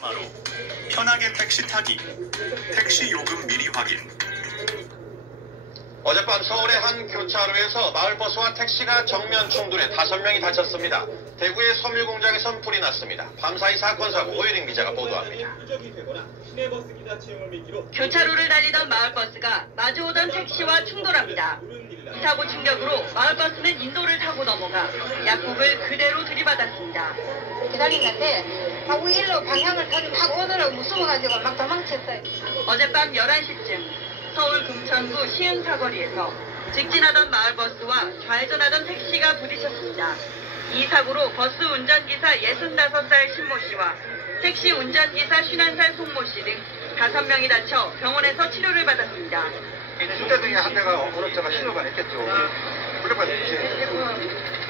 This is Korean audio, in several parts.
바로 편하게 택시 타기, 택시 요금 미리 확인. 어젯밤 서울의 한 교차로에서 마을버스와 택시가 정면 충돌해 5명이 다쳤습니다. 대구의 섬유공장에선 불이 났습니다. 밤사이 사건 사고 오유림 기자가 보도합니다. 교차로를 달리던 마을버스가 마주오던 택시와 충돌합니다. 이 사고 충격으로 마을버스는 인도를 타고 넘어가 약국을 그대로 들이받았습니다. 기다리는데 하고 일로 방향을 막 오더라고 무서워가지고 막 도망쳤어요. 어젯밤 11시쯤 서울 금천구 시흥 사거리에서 직진하던 마을버스와 좌회전하던 택시가 부딪혔습니다. 이 사고로 버스 운전기사 65살 신모 씨와 택시 운전기사 51살 송모 씨 등 5명이 다쳐 병원에서 치료를 받았습니다. 휴대등에 한 대가 오른쪽가 신호가 했겠죠.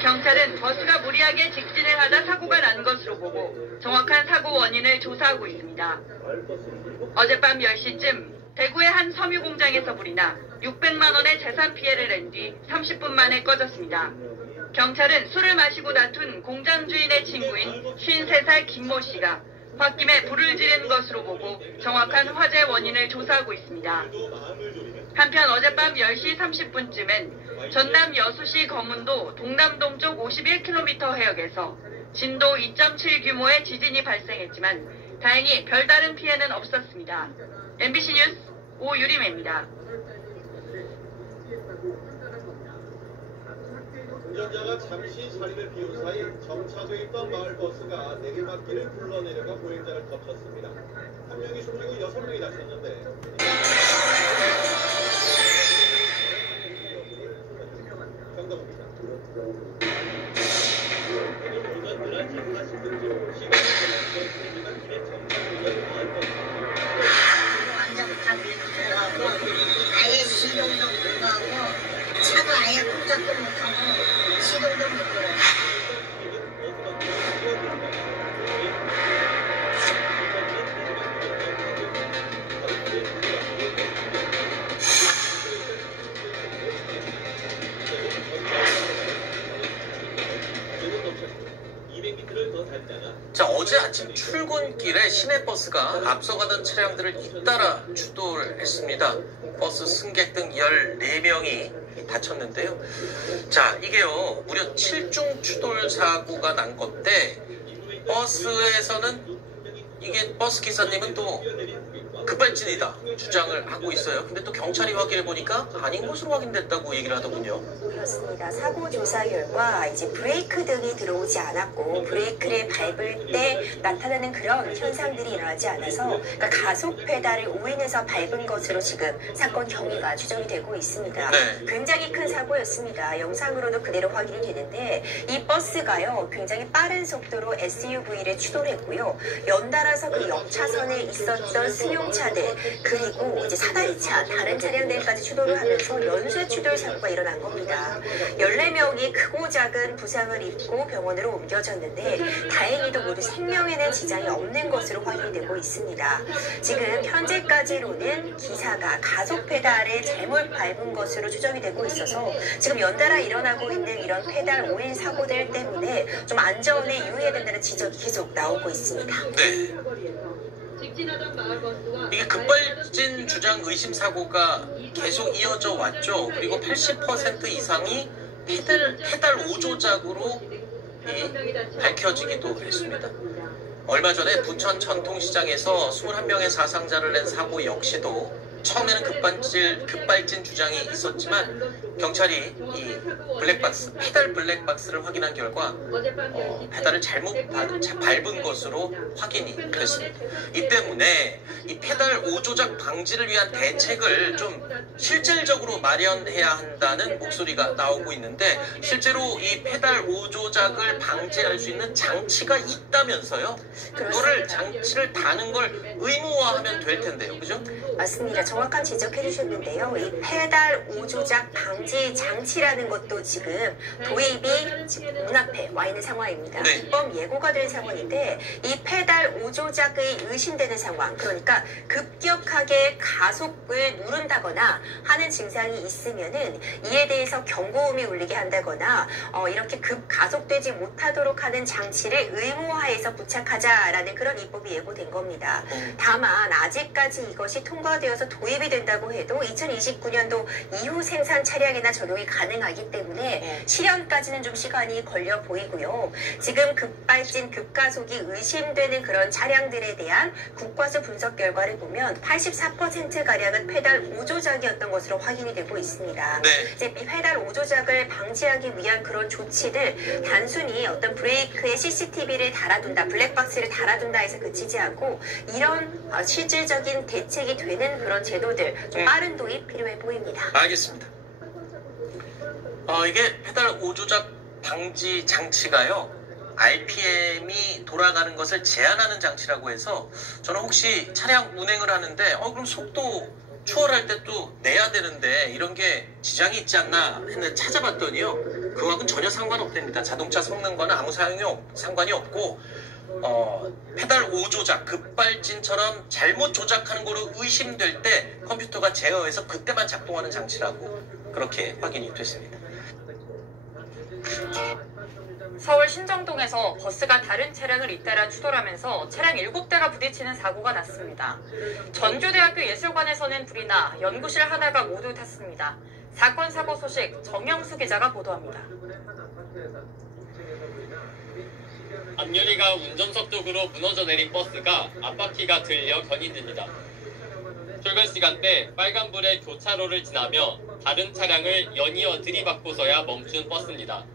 경찰은 버스가 무리하게 직진을 하다 사고가 난 것으로 보고 정확한 사고 원인을 조사하고 있습니다. 어젯밤 10시쯤 대구의 한 섬유 공장에서 불이 나 600만 원의 재산 피해를 낸 뒤 30분 만에 꺼졌습니다. 경찰은 술을 마시고 다툰 공장 주인의 친구인 53살 김모 씨가 홧김에 불을 지른 것으로 보고 정확한 화재 원인을 조사하고 있습니다. 한편 어젯밤 10시 30분쯤엔 전남 여수시 거문도 동남동쪽 51km 해역에서 진도 2.7 규모의 지진이 발생했지만 다행히 별다른 피해는 없었습니다. MBC 뉴스 오유림입니다. 운전자가 잠시 자리를 비운 사이 정차돼 있던 마을버스가 내리막길을 굴러내려가 보행자를 덮쳤습니다. 한 명이 숨지고 6명이 다쳤는데 경감입니다. 오전 11시 40분쯤 시간이 걸렸던 길에 정차돼 있던 마을버스 아예 시동도 못하고 차도 아예 꼼짝도 못하고 시동도 못 걸어요. 자, 어제 아침 출근길에 시내버스가 앞서가던 차량들을 잇따라 추돌을 했습니다. 버스 승객 등 14명이 다쳤는데요. 자, 이게요, 무려 7중 추돌 사고가 난 건데, 버스에서는 이게 버스 기사님은 또 급발진이다 주장을 하고 있어요. 근데 또 경찰이 확인해 보니까 아닌 것으로 확인됐다고 얘기를 하더군요. 그렇습니다. 사고 조사 결과 이제 브레이크 등이 들어오지 않았고 브레이크를 밟을 때 나타나는 그런 현상들이 일어나지 않아서 그러니까 가속 페달을 오인해서 밟은 것으로 지금 사건 경위가 추정이 되고 있습니다. 네. 굉장히 큰 사고였습니다. 영상으로도 그대로 확인이 되는데 이 버스가요 굉장히 빠른 속도로 SUV를 추돌했고요. 연달아서 그 옆차선에 있었던 승용차들 그리고 이제 사다리차 다른 차량들까지 추돌을 하면서 연쇄 추돌 사고가 일어난 겁니다. 14명이 크고 작은 부상을 입고 병원으로 옮겨졌는데 다행히도 모두 생명에는 지장이 없는 것으로 확인되고 있습니다. 지금 현재까지로는 기사가 가속 페달에 잘못 밟은 것으로 추정이 되고 있어서 지금 연달아 일어나고 있는 이런 페달 오인 사고들 때문에 좀 안전에 유의해야 된다는 지적이 계속 나오고 있습니다. 네. 이게 급발진 주장 의심 사고가 계속 이어져 왔죠. 그리고 80% 이상이 페달 오조작으로 밝혀지기도 했습니다. 얼마 전에 부천 전통시장에서 21명의 사상자를 낸 사고 역시도 처음에는 급발진 주장이 있었지만 경찰이 이 블랙박스, 페달 블랙박스를 확인한 결과 페달을 잘못 밟은 것으로 확인이 됐습니다. 이 때문에 이 페달 오조작 방지를 위한 대책을 좀 실질적으로 마련해야 한다는 목소리가 나오고 있는데 실제로 이 페달 오조작을 방지할 수 있는 장치가 있다면서요? 그거를 장치를 다는 걸 의무화하면 될 텐데요. 그죠? 맞습니다. 정확한 지적해 주셨는데요. 이 페달 오조작 방지 장치라는 것도 지금 도입이 지금 눈앞에 와 있는 상황입니다. 네. 입법 예고가 된 상황인데 이 페달 오조작의 의심되는 상황, 그러니까 급격하게 가속을 누른다거나 하는 증상이 있으면은 이에 대해서 경고음이 울리게 한다거나 이렇게 급가속되지 못하도록 하는 장치를 의무화해서 부착하자라는 그런 입법이 예고된 겁니다. 다만 아직까지 이것이 통과되어서 도입이 된다고 해도 2029년도 이후 생산 차량이나 적용이 가능하기 때문에 실현까지는 좀 시간이 걸려 보이고요. 지금 급발진, 급가속이 의심되는 그런 차량들에 대한 국과수 분석 결과를 보면 84%가량은 페달 오조작이었던 것으로 확인이 되고 있습니다. 네. 이제 이 페달 오조작을 방지하기 위한 그런 조치들, 단순히 어떤 브레이크에 CCTV를 달아둔다, 블랙박스를 달아둔다 해서 그치지 않고 이런 실질적인 대책이 되는 그런 제도들 좀 빠른 도입 필요해 보입니다. 알겠습니다. 이게 페달 오조작 방지 장치가요, RPM이 돌아가는 것을 제한하는 장치라고 해서 저는 혹시 차량 운행을 하는데 그럼 속도 추월할 때 또 내야 되는데 이런 게 지장이 있지 않나 했는데 찾아봤더니요, 그거하고는 전혀 상관없답니다. 자동차 성능과는 아무 상관이 없고 페달 오조작, 급발진처럼 잘못 조작하는 거로 의심될 때 컴퓨터가 제어해서 그때만 작동하는 장치라고 그렇게 확인이 됐습니다. 서울 신정동에서 버스가 다른 차량을 잇따라 추돌하면서 차량 7대가 부딪히는 사고가 났습니다. 전주대학교 예술관에서는 불이 나 연구실 하나가 모두 탔습니다. 사건 사고 소식 정영수 기자가 보도합니다. 앞유리가 운전석 쪽으로 무너져 내린 버스가 앞바퀴가 들려 견인됩니다. 출근 시간대 빨간불의 교차로를 지나며 다른 차량을 연이어 들이받고서야 멈춘 버스입니다.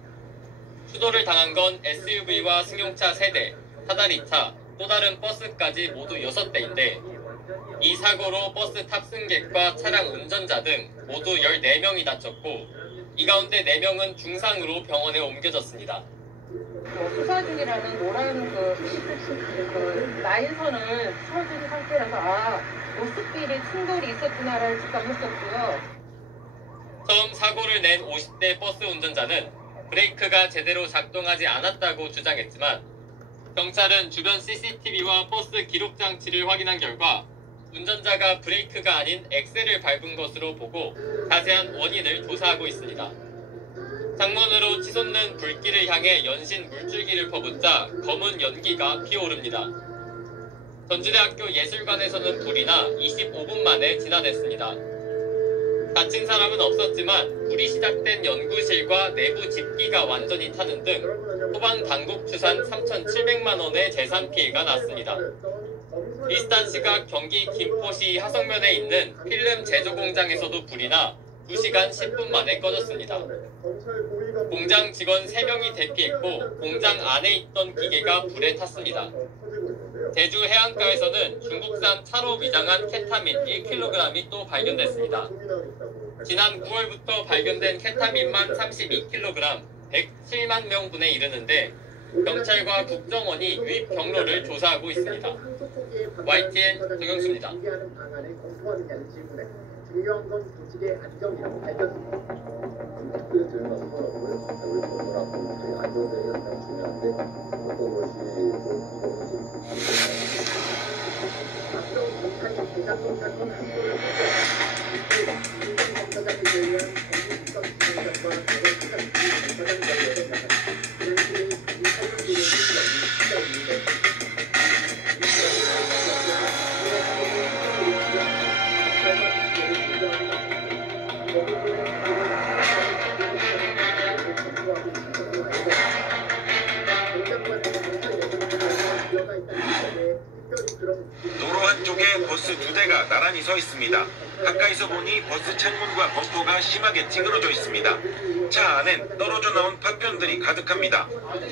추돌을 당한 건 SUV와 승용차 3대, 사다리차, 또 다른 버스까지 모두 6대인데 이 사고로 버스 탑승객과 차량 운전자 등 모두 14명이 다쳤고 이 가운데 4명은 중상으로 병원에 옮겨졌습니다. 수사 중이라는 노란 그 라인선을 틀어준 상태라서 모습끼리 충돌이 있었구나를 직감했었고요. 처음 사고를 낸 50대 버스 운전자는 브레이크가 제대로 작동하지 않았다고 주장했지만 경찰은 주변 CCTV와 버스 기록 장치를 확인한 결과 운전자가 브레이크가 아닌 엑셀을 밟은 것으로 보고 자세한 원인을 조사하고 있습니다. 창문으로 치솟는 불길을 향해 연신 물줄기를 퍼붓자 검은 연기가 피어오릅니다. 전주대학교 예술관에서는 불이 나 25분 만에 진화됐습니다. 다친 사람은 없었지만 불이 시작된 연구실과 내부 집기가 완전히 타는 등 소방당국 추산 3,700만 원의 재산 피해가 났습니다. 비슷한 시각 경기 김포시 하성면에 있는 필름 제조 공장에서도 불이 나 2시간 10분 만에 꺼졌습니다. 공장 직원 3명이 대피했고 공장 안에 있던 기계가 불에 탔습니다. 제주 해안가에서는 중국산 차로 위장한 케타민 1kg이 또 발견됐습니다. 지난 9월부터 발견된 케타민만 32kg, 107만 명분에 이르는데 경찰과 국정원이 유입 경로를 조사하고 있습니다. YTN 정영수입니다. 도로 한쪽에 버스 2대가 나란히 서 있습니다. 가까이서 보니 버스 창문과 범퍼가 심하게 찌그러져 있습니다. 차 안엔 떨어져 나온 파편들이 가득합니다.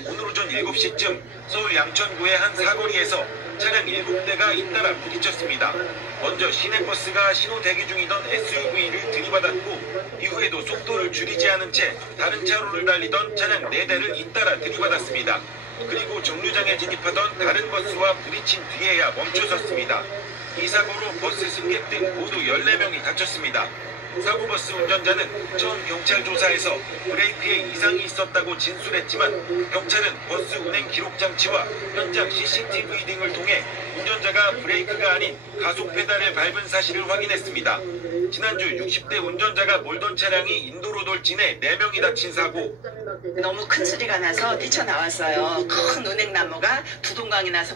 오늘 오전 7시쯤 서울 양천구의 한 사거리에서 차량 7대가 잇따라 부딪혔습니다. 먼저 시내버스가 신호 대기 중이던 SUV를 들이받았고 이후에도 속도를 줄이지 않은 채 다른 차로를 달리던 차량 4대를 잇따라 들이받았습니다. 그리고 정류장에 진입하던 다른 버스와 부딪힌 뒤에야 멈춰섰습니다. 이 사고로 버스 승객 등 모두 14명이 다쳤습니다. 사고버스 운전자는 처음 경찰 조사에서 브레이크에 이상이 있었다고 진술했지만 경찰은 버스 운행 기록 장치와 현장 CCTV 등을 통해 운전자가 브레이크가 아닌 가속 페달을 밟은 사실을 확인했습니다. 지난주 60대 운전자가 몰던 차량이 인도로 돌진해 4명이 다친 사고. 너무 큰 소리가 나서 뛰쳐나왔어요. 큰 은행나무가 두 동강이 나서.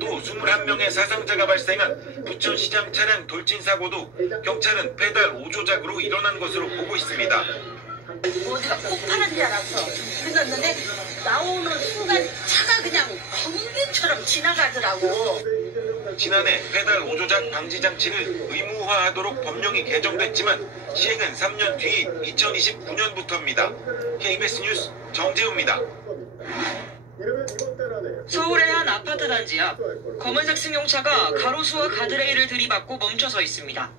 또 21명의 사상자가 발생한 부천시장 차량 돌진 사고도 경찰은 페달 5조작으로 일어난 것으로 보고 있습니다. 어디가 폭발한 줄 알았어. 그랬는데 나오는 순간 차가 그냥 번개처럼 지나가더라고. 지난해 페달 5조작 방지 장치를 의무화하도록 법령이 개정됐지만 시행은 3년 뒤인 2029년부터입니다. KBS 뉴스 정재우입니다. 서울의 한 아파트 단지 앞 검은색 승용차가 가로수와 가드레일을 들이받고 멈춰서 있습니다.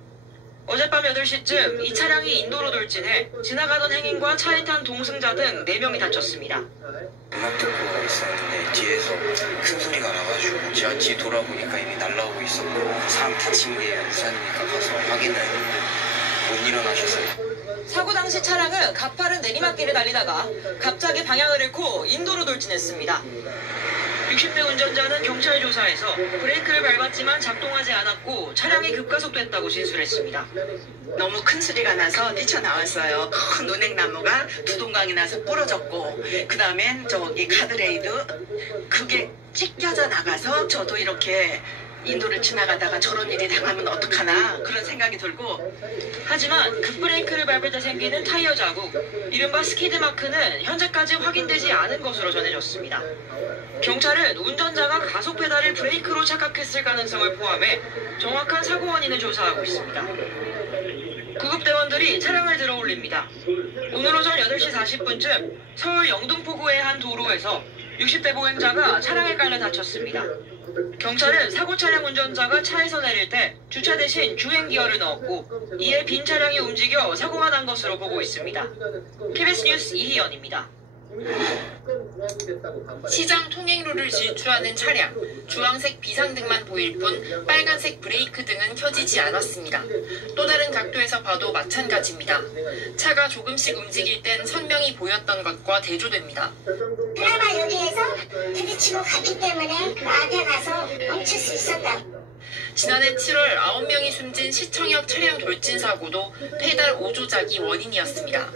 어젯밤 8시쯤 이 차량이 인도로 돌진해 지나가던 행인과 차에 탄 동승자 등 4명이 다쳤습니다. 음악 듣고 있었는데 뒤에서 큰 소리가 나가지고 제가 뒤에 돌아보니까 이미 날라오고 있었고 사람 다친 게 우산이니까 가서 확인을 했는데 못 일어나셨어요. 사고 당시 차량은 가파른 내리막길을 달리다가 갑자기 방향을 잃고 인도로 돌진했습니다. 60대 운전자는 경찰 조사에서 브레이크를 밟았지만 작동하지 않았고 차량이 급가속됐다고 진술했습니다. 너무 큰 소리가 나서 뛰쳐나왔어요. 큰 은행나무가 두 동강이 나서 부러졌고 그 다음엔 저기 가드레일도 그게 찢겨져 나가서 저도 이렇게 인도를 지나가다가 저런 일이 당하면 어떡하나 그런 생각이 들고. 하지만 급브레이크를 밟을 때 생기는 타이어 자국, 이른바 스키드 마크는 현재까지 확인되지 않은 것으로 전해졌습니다. 경찰은 운전자가 가속 페달을 브레이크로 착각했을 가능성을 포함해 정확한 사고 원인을 조사하고 있습니다. 구급대원들이 차량을 들어 올립니다. 오늘 오전 8시 40분쯤 서울 영등포구의 한 도로에서 60대 보행자가 차량에 깔려 다쳤습니다. 경찰은 사고 차량 운전자가 차에서 내릴 때 주차 대신 주행 기어를 넣었고 이에 빈 차량이 움직여 사고가 난 것으로 보고 있습니다. KBS 뉴스 이희연입니다. 시장 통행로를 질주하는 차량, 주황색 비상등만 보일 뿐 빨간색 브레이크 등은 켜지지 않았습니다. 또 다른 각도에서 봐도 마찬가지입니다. 차가 조금씩 움직일 땐 선명히 보였던 것과 대조됩니다. 그나마 여기에서 부딪히고 갔기 때문에 그 앞에 가서 멈출 수 있었다. 지난해 7월 9명이 숨진 시청역 차량 돌진 사고도 페달 5조작이 원인이었습니다.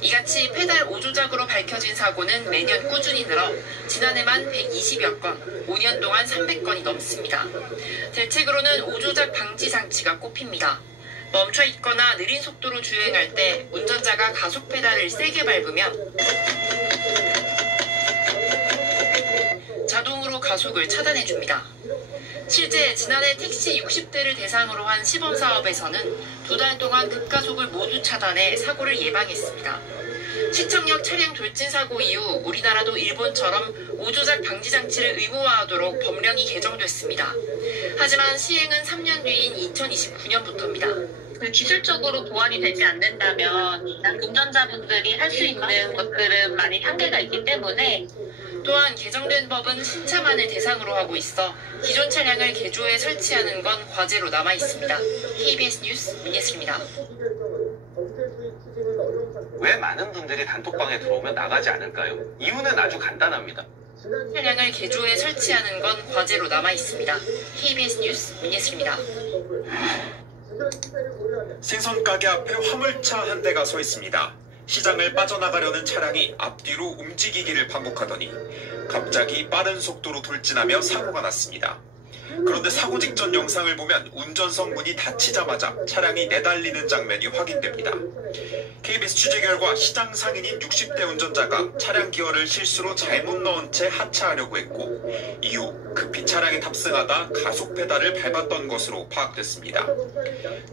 이같이 페달 5조작으로 밝혀진 사고는 매년 꾸준히 늘어 지난해만 120여 건, 5년 동안 300건이 넘습니다. 대책으로는 5조작 방지 장치가 꼽힙니다. 멈춰 있거나 느린 속도로 주행할 때 운전자가 가속 페달을 세게 밟으면 자동으로 가속을 차단해줍니다. 실제 지난해 택시 60대를 대상으로 한 시범사업에서는 2달 동안 급가속을 모두 차단해 사고를 예방했습니다. 시청역 차량 돌진 사고 이후 우리나라도 일본처럼 5조작 방지 장치를 의무화하도록 법령이 개정됐습니다. 하지만 시행은 3년 뒤인 2029년부터입니다. 기술적으로 보완이 되지 않는다면 운전자분들이 할 수 있는 것들은 많이 한계가 있기 때문에 또한 개정된 법은 신차만을 대상으로 하고 있어 기존 차량을 개조해 설치하는 건 과제로 남아 있습니다. KBS 뉴스 민예슬입니다. 왜 많은 분들이 단톡방에 들어오면 나가지 않을까요? 이유는 아주 간단합니다. 차량을 개조해 설치하는 건 과제로 남아 있습니다. KBS 뉴스 민예슬입니다. 생선 가게 앞에 화물차 한 대가 서 있습니다. 시장을 빠져나가려는 차량이 앞뒤로 움직이기를 반복하더니 갑자기 빠른 속도로 돌진하며 사고가 났습니다. 그런데 사고 직전 영상을 보면 운전석 문이 닫히자마자 차량이 내달리는 장면이 확인됩니다. KBS 취재 결과 시장 상인인 60대 운전자가 차량 기어를 실수로 잘못 넣은 채 하차하려고 했고 이후 급히 차량에 탑승하다 가속 페달을 밟았던 것으로 파악됐습니다.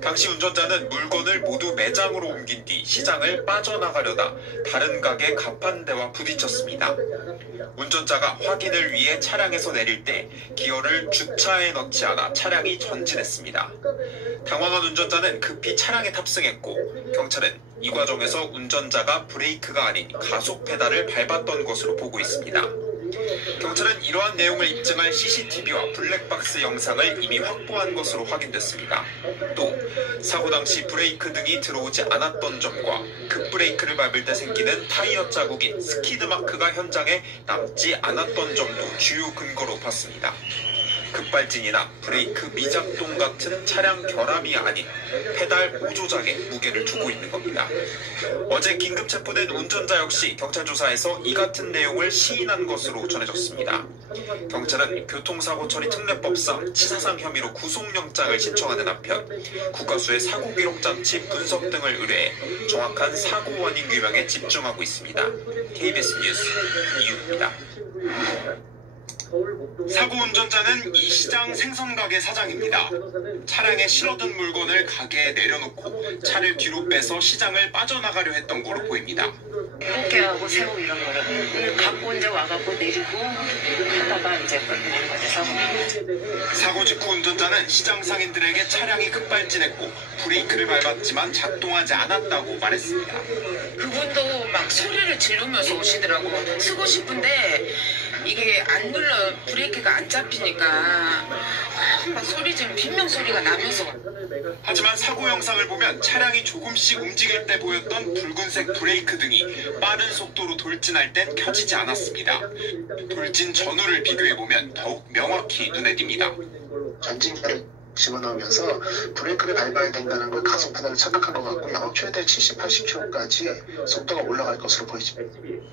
당시 운전자는 물건을 모두 매장으로 옮긴 뒤 시장을 빠져나가려다 다른 가게 가판대와 부딪혔습니다. 운전자가 확인을 위해 차량에서 내릴 때 기어를 주차에 넣지 않아 차량이 전진했습니다. 당황한 운전자는 급히 차량에 탑승했고 경찰은 이 과정에서 운전자가 브레이크가 아닌 가속 페달을 밟았던 것으로 보고 있습니다. 경찰은 이러한 내용을 입증할 CCTV와 블랙박스 영상을 이미 확보한 것으로 확인됐습니다. 또 사고 당시 브레이크 등이 들어오지 않았던 점과 급브레이크를 밟을 때 생기는 타이어 자국인 스키드 마크가 현장에 남지 않았던 점도 주요 근거로 봤습니다. 급발진이나 브레이크 미작동 같은 차량 결함이 아닌 페달 오조작에 무게를 두고 있는 겁니다. 어제 긴급 체포된 운전자 역시 경찰 조사에서 이 같은 내용을 시인한 것으로 전해졌습니다. 경찰은 교통사고 처리 특례법상 치사상 혐의로 구속영장을 신청하는 한편 국과수의 사고 기록 장치 분석 등을 의뢰해 정확한 사고 원인 규명에 집중하고 있습니다. KBS 뉴스 이윤입니다. 사고 운전자는 이 시장 생선가게 사장입니다. 차량에 실어둔 물건을 가게에 내려놓고 차를 뒤로 빼서 시장을 빠져나가려 했던 거로 보입니다. 꽃게하고 새우 이런 거를 갖고 이제 와갖고 내리고 하다가 이제 걸리는 거죠. 사고 직후 운전자는 시장 상인들에게 차량이 급발진했고 브레이크를 밟았지만 작동하지 않았다고 말했습니다. 그분도 막 소리를 지르면서 오시더라고. 쓰고 싶은데 이게 안 눌러 브레이크가 안 잡히니까 막 소리 지르면 빈명 소리가 나면서. 하지만 사고 영상을 보면 차량이 조금씩 움직일 때 보였던 붉은색 브레이크 등이 빠른 속도로 돌진할 땐 켜지지 않았습니다. 돌진 전후를 비교해보면 더욱 명확히 눈에 띕니다. 전진기를 집어넣으면서 브레이크를 밟아야 된다는 걸 가속 페달을 착각한 것 같고요. 최대 70, 80km까지 속도가 올라갈 것으로 보입니다.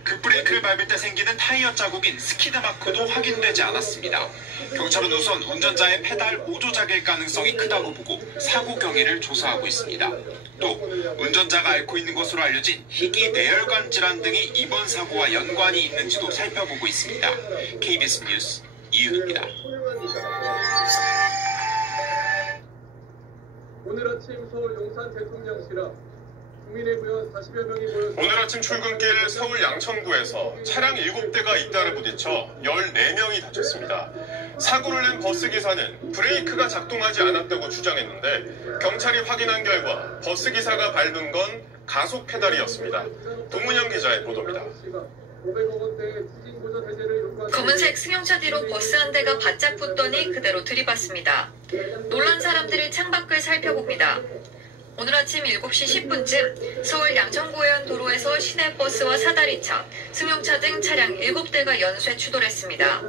급브레이크를 밟을 때 생기는 타이어 자국인 스키드 마크도 확인되지 않았습니다. 경찰은 우선 운전자의 페달 오조작일 가능성이 크다고 보고 사고 경위를 조사하고 있습니다. 또 운전자가 앓고 있는 것으로 알려진 희귀 내혈관 질환 등이 이번 사고와 연관이 있는지도 살펴보고 있습니다. KBS 뉴스 이윤입니다. 오늘 아침 서울 용산 대통령실 앞 국민의힘 의원 40여 명이 모여서 오늘 아침 출근길 서울 양천구에서 차량 7대가 잇따라 부딪혀 14명이 다쳤습니다. 사고를 낸 버스 기사는 브레이크가 작동하지 않았다고 주장했는데 경찰이 확인한 결과 버스 기사가 밟은 건 가속 페달이었습니다. 동문영 기자의 보도입니다. 검은색 승용차 뒤로 버스 한 대가 바짝 붙더니 그대로 들이받습니다. 놀란 사람들이 창밖을 살펴봅니다. 오늘 아침 7시 10분쯤 서울 양천구의원 도로에서 시내버스와 사다리차, 승용차 등 차량 7대가 연쇄 추돌했습니다.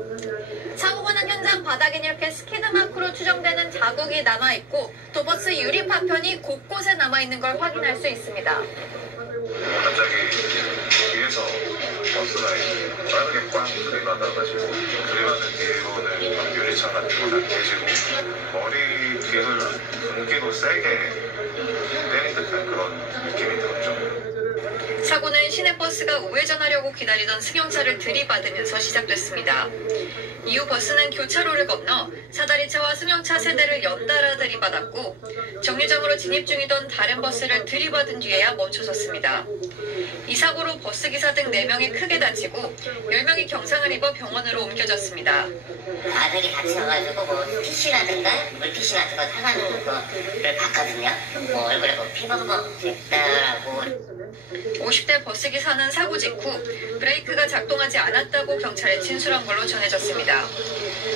사고가 난 현장 바닥엔 이렇게 스키드 마크로 추정되는 자국이 남아있고 또 버스 유리 파편이 곳곳에 남아있는 걸 확인할 수 있습니다. 갑자기 뒤에서 버스가 빠르게 꽝 들이받아가지고 들이받은 뒤로는 유리창 같은 거 다 깨지고 머리 뒤를 분기로 세게 때린 듯한 그런 느낌이 들었죠. 사고는 시내버스가 우회전하려고 기다리던 승용차를 들이받으면서 시작됐습니다. 이후 버스는 교차로를 건너 사다리차와 승용차 세대를 연달아 들이받았고 정류장으로 진입 중이던 다른 버스를 들이받은 뒤에야 멈춰섰습니다. 이 사고로 버스기사 등 4명이 크게 다치고 10명이 경상을 입어 병원으로 옮겨졌습니다. 아들이 다쳐가지고 PC라든가 물PC 같은 거 사가는 거를 봤거든요. 얼굴에 피범벅 됐다라고. 50대 버스기사는 사고 직후 브레이크가 작동하지 않았다고 경찰에 진술한 걸로 전해졌습니다.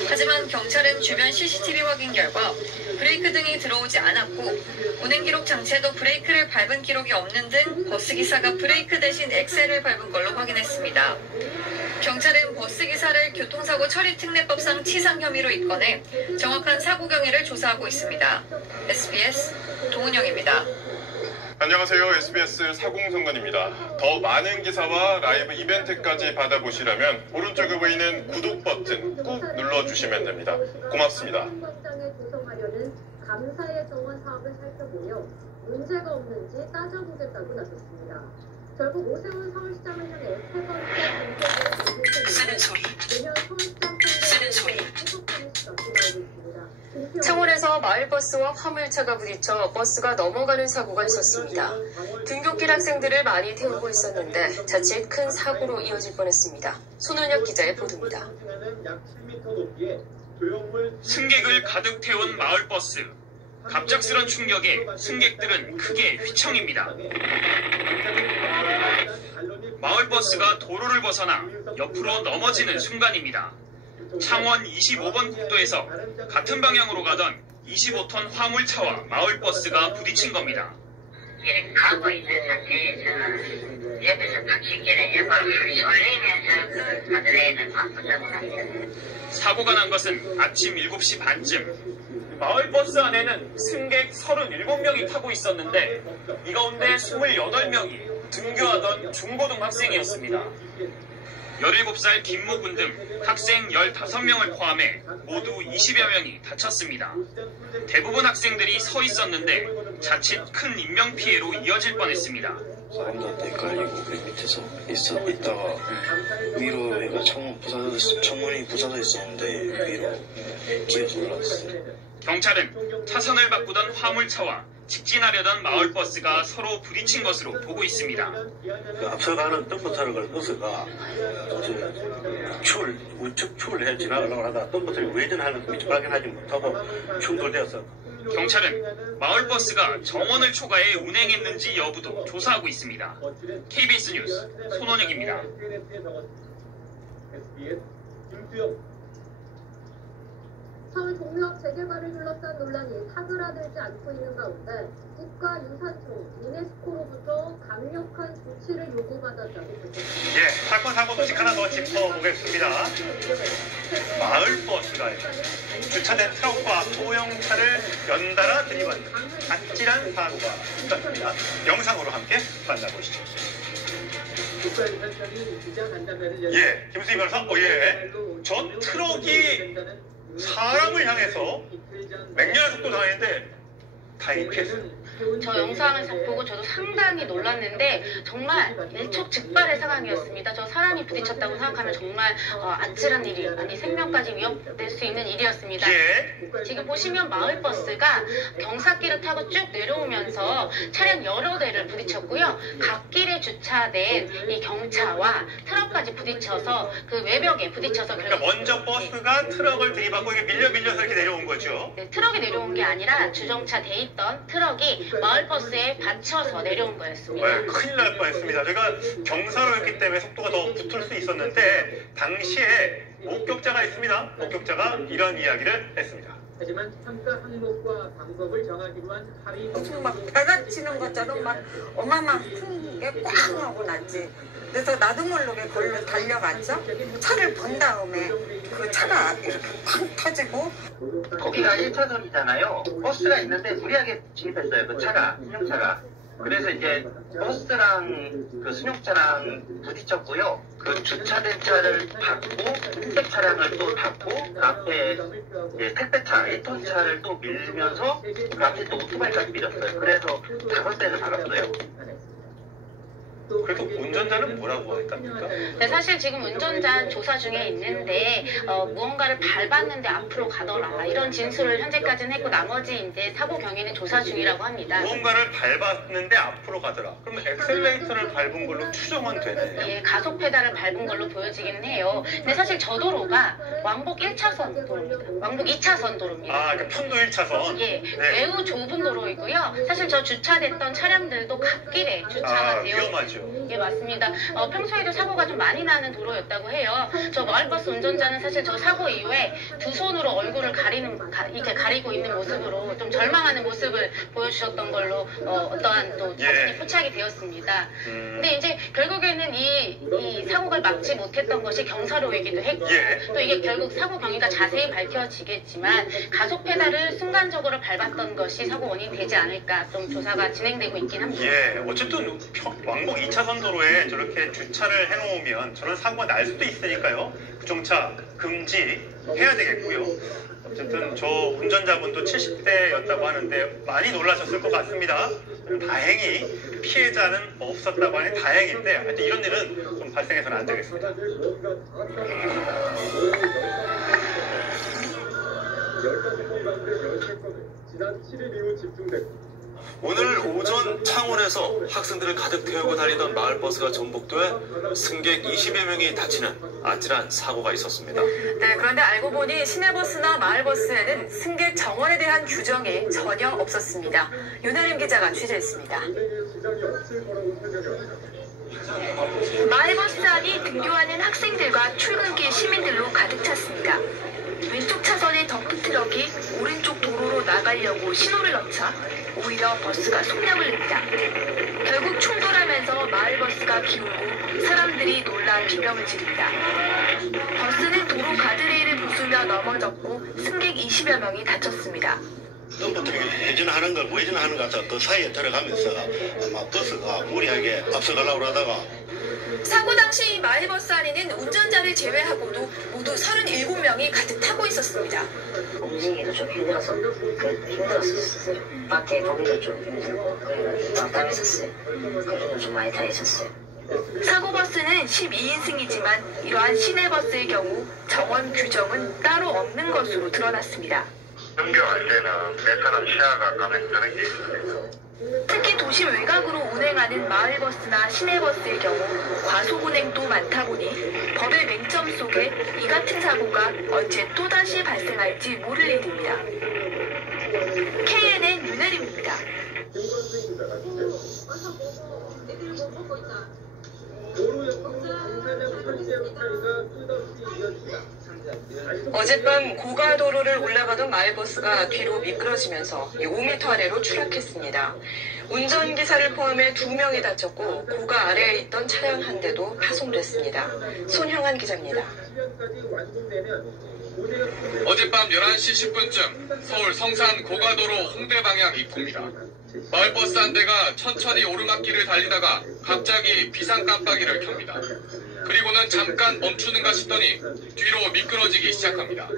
하지만 경찰은 주변 CCTV 확인 결과 브레이크 등이 들어오지 않았고 운행 기록 장치에도 브레이크를 밟은 기록이 없는 등 버스기사가 브레이크 대신 엑셀을 밟은 걸로 확인했습니다. 경찰은 버스기사를 교통사고 처리 특례법상 치상 혐의로 입건해 정확한 사고 경위를 조사하고 있습니다. SBS 동은영입니다. 안녕하세요. SBS 사공성관입니다. 더 많은 기사와 라이브 이벤트까지 받아보시려면 오른쪽에 보이는 구독 버튼 꾹 눌러주시면 됩니다. 고맙습니다. 감사의 정원 사업을 살펴보며 문제가 없는지 따져보겠다고 나섰습니다. 결국 오세훈 서울시장을 향해 세 번째 공격을 쓰는 소리 쓰는 소리 창원에서 마을버스와 화물차가 부딪혀 버스가 넘어가는 사고가 있었습니다. 등굣길 학생들을 많이 태우고 있었는데 자칫 큰 사고로 이어질 뻔했습니다. 손은혁 기자의 보도입니다. 승객을 가득 태운 마을버스. 갑작스런 충격에 승객들은 크게 휘청입니다. 마을버스가 도로를 벗어나 옆으로 넘어지는 순간입니다. 창원 25번 국도에서 같은 방향으로 가던 25톤 화물차와 마을버스가 부딪힌 겁니다. 가고 있는 상태에서 옆에서 바퀴길에 옆으로 올리면서 그 가드레일을 바꾸자고 합니다. 사고가 난 것은 아침 7시 반쯤. 마을버스 안에는 승객 37명이 타고 있었는데 이 가운데 28명이 등교하던 중고등학생이었습니다. 17살 김모군 등 학생 15명을 포함해 모두 20여 명이 다쳤습니다. 대부분 학생들이 서 있었는데 자칫 큰 인명피해로 이어질 뻔했습니다. 사람들한테 깔리고 그 밑에서 있다가 위로 얘가 창문이 부서져 있었는데 위로 기어서 올라왔어요. 경찰은 차선을 바꾸던 화물차와 직진하려던 마을버스가 서로 부딪힌 것으로 보고 있습니다. 그 앞서가는 덤퍼트럭을 버스가 우측 추를 해 지나가려고 하다가 덤퍼트럭이 외전하면서 미처 발견하지 못하고 충돌되어서 경찰은 마을버스가 정원을 초과해 운행했는지 여부도 조사하고 있습니다. KBS 뉴스 손원혁입니다. 서울 종묘 재개발을 둘러싼 논란이 사그라들지 않고 있는 가운데 국가유산청 유네스코로부터 강력한 조치를 요구받았다고 밝혔습니다. 예, 사건 사고 소식 하나 더 짚어보겠습니다. 마을버스가 주차된 트럭과 소형차를 연달아 들이받는 아찔한 사고가 있었습니다. 영상으로 함께 만나보시죠. 예, 김수희 변호사, 전 트럭이 사람을 향해서 맹렬한 속도 당했는데 다행히 피했어요. 저 영상을 보고 저도 상당히 놀랐는데 정말 일촉즉발의 상황이었습니다. 저 사람이 부딪혔다고 생각하면 정말 아찔한 일이 아니 생명까지 위협될 수 있는 일이었습니다. 지금 보시면 마을버스가 경사길을 타고 쭉 내려오면서 차량 여러 대를 부딪혔고요. 갓길에 주차된 이 경차와 트럭까지 부딪혀서 그 외벽에 부딪혀서 그러니까 먼저 버스가 트럭을 들이받고 이게 밀려서 이렇게 내려온 거죠? 네, 트럭이 내려온 게 아니라 주정차 돼 있던 트럭이 마을버스에 받쳐서 내려온 거였습니다. 네, 큰일 날 뻔했습니다. 저희가 경사로였기 때문에 속도가 더 붙을 수 있었는데 당시에 목격자가 있습니다. 목격자가 이런 이야기를 했습니다. 하지만 평가 항목과 방법을 정하기로 한 합의 무슨 막 배가 치는 것처럼 막 어마어마한 큰 게 꽝 하고 났지. 그래서 나도 모르게 걸로 달려갔죠. 차를 본 다음에 그 차가 이렇게 쾅 터지고 거기가 1차선이잖아요. 버스가 있는데 무리하게 진입했어요. 그 차가, 승용차가. 그래서 이제 버스랑 그 승용차랑 부딪혔고요. 그 주차된 차를 받고 흰색 차량을 또 받고 그 앞에 이제 택배차, 1톤 차를 또 밀면서 그 앞에 또 오토바이까지 밀었어요. 그래서 5대를 박았어요. 그래도 운전자는 뭐라고 했답니까? 네, 사실 지금 운전자 조사 중에 있는데 무언가를 밟았는데 앞으로 가더라 이런 진술을 현재까지는 했고 나머지 이제 사고 경위는 조사 중이라고 합니다. 무언가를 밟았는데 앞으로 가더라. 그러면 엑셀레이터를 밟은 걸로 추정은 되네요. 예, 가속 페달을 밟은 걸로 보여지기는 해요. 근데 사실 저 도로가 왕복 1차선 도로입니다. 왕복 2차선 도로입니다. 아, 그러니까 편도 1차선? 예, 매우 좁은 도로이고요. 사실 저 주차됐던 차량들도 갓길에 주차가 되어 위험하죠. 예, 맞습니다. 평소에도 사고가 좀 많이 나는 도로였다고 해요. 저 마을버스 운전자는 사실 저 사고 이후에 두 손으로 얼굴을 이렇게 가리고 있는 모습으로 좀 절망하는 모습을 보여주셨던 걸로 어떠한 또 사진이 포착이 되었습니다. 근데 이제 결국에는 이 사고를 막지 못했던 것이 경사로이기도 했고 또 이게 결국 사고 경위가 자세히 밝혀지겠지만 가속 페달을 순간적으로 밟았던 것이 사고 원인이 되지 않을까 좀 조사가 진행되고 있긴 합니다. 예, 어쨌든 왕복 2차선 도로에 저렇게 주차를 해놓으면 저런 사고가 날 수도 있으니까요. 부정차 금지해야 되겠고요. 어쨌든 저 운전자분도 70대였다고 하는데 많이 놀라셨을 것 같습니다. 다행히 피해자는 없었다고 하니 다행인데 하여튼 이런 일은 좀 발생해서는 안 되겠습니다. 지난 7일 이후 집중됐습니다. 오늘 오전 창원에서 학생들을 가득 태우고 달리던 마을버스가 전복돼 승객 20여 명이 다치는 아찔한 사고가 있었습니다. 네, 그런데 알고 보니 시내버스나 마을버스에는 승객 정원에 대한 규정이 전혀 없었습니다. 윤하림 기자가 취재했습니다. 마을버스 안이 등교하는 학생들과 출근길 시민들로 가득 찼습니다. 왼쪽 차선의 덤프트럭이 오른쪽 도로로 나가려고 신호를 넣자 오히려 버스가 속력을 냅니다. 결국 충돌하면서 마을버스가 기울고 사람들이 놀라 비명을 지릅니다. 버스는 도로 가드레일을 부수며 넘어졌고 승객 20여 명이 다쳤습니다. 덤프트럭이 회전하는 걸 외전하는 것 같아 그 사이에 들어가면서 아마 버스가 무리하게 앞서가려고 하다가 사고 당시 마을버스 안에는 운전자를 제외하고도 모두 37명이 가득 타고 있었습니다. 움직이기도 좀 힘들었었어요. 밖에 보기도 좀 힘들고 답답했었어요. 그래도 좀 많이 타 있었어요. 사고버스는 12인승이지만 이러한 시내버스의 경우 정원 규정은 따로 없는 것으로 드러났습니다. 등교할 때는 몇 사람 시야가 가맹되는 게 있어요. 특히 도심 외곽으로 운행하는 마을버스나 시내버스의 경우 과속 운행도 많다 보니 법의 맹점 속에 이 같은 사고가 언제 또다시 발생할지 모를 일입니다. KNN 윤혜림입니다. 어젯밤 고가도로를 올라가던 마을버스가 뒤로 미끄러지면서 5m 아래로 추락했습니다. 운전기사를 포함해 2명이 다쳤고 고가 아래에 있던 차량 한 대도 파손됐습니다. 손형한 기자입니다. 어젯밤 11시 10분쯤 서울 성산 고가도로 홍대 방향 입구입니다. 마을버스 한 대가 천천히 오르막길을 달리다가 갑자기 비상 깜빡이를 켭니다. 그리고는 잠깐 멈추는가 싶더니 뒤로 미끄러지기 시작합니다.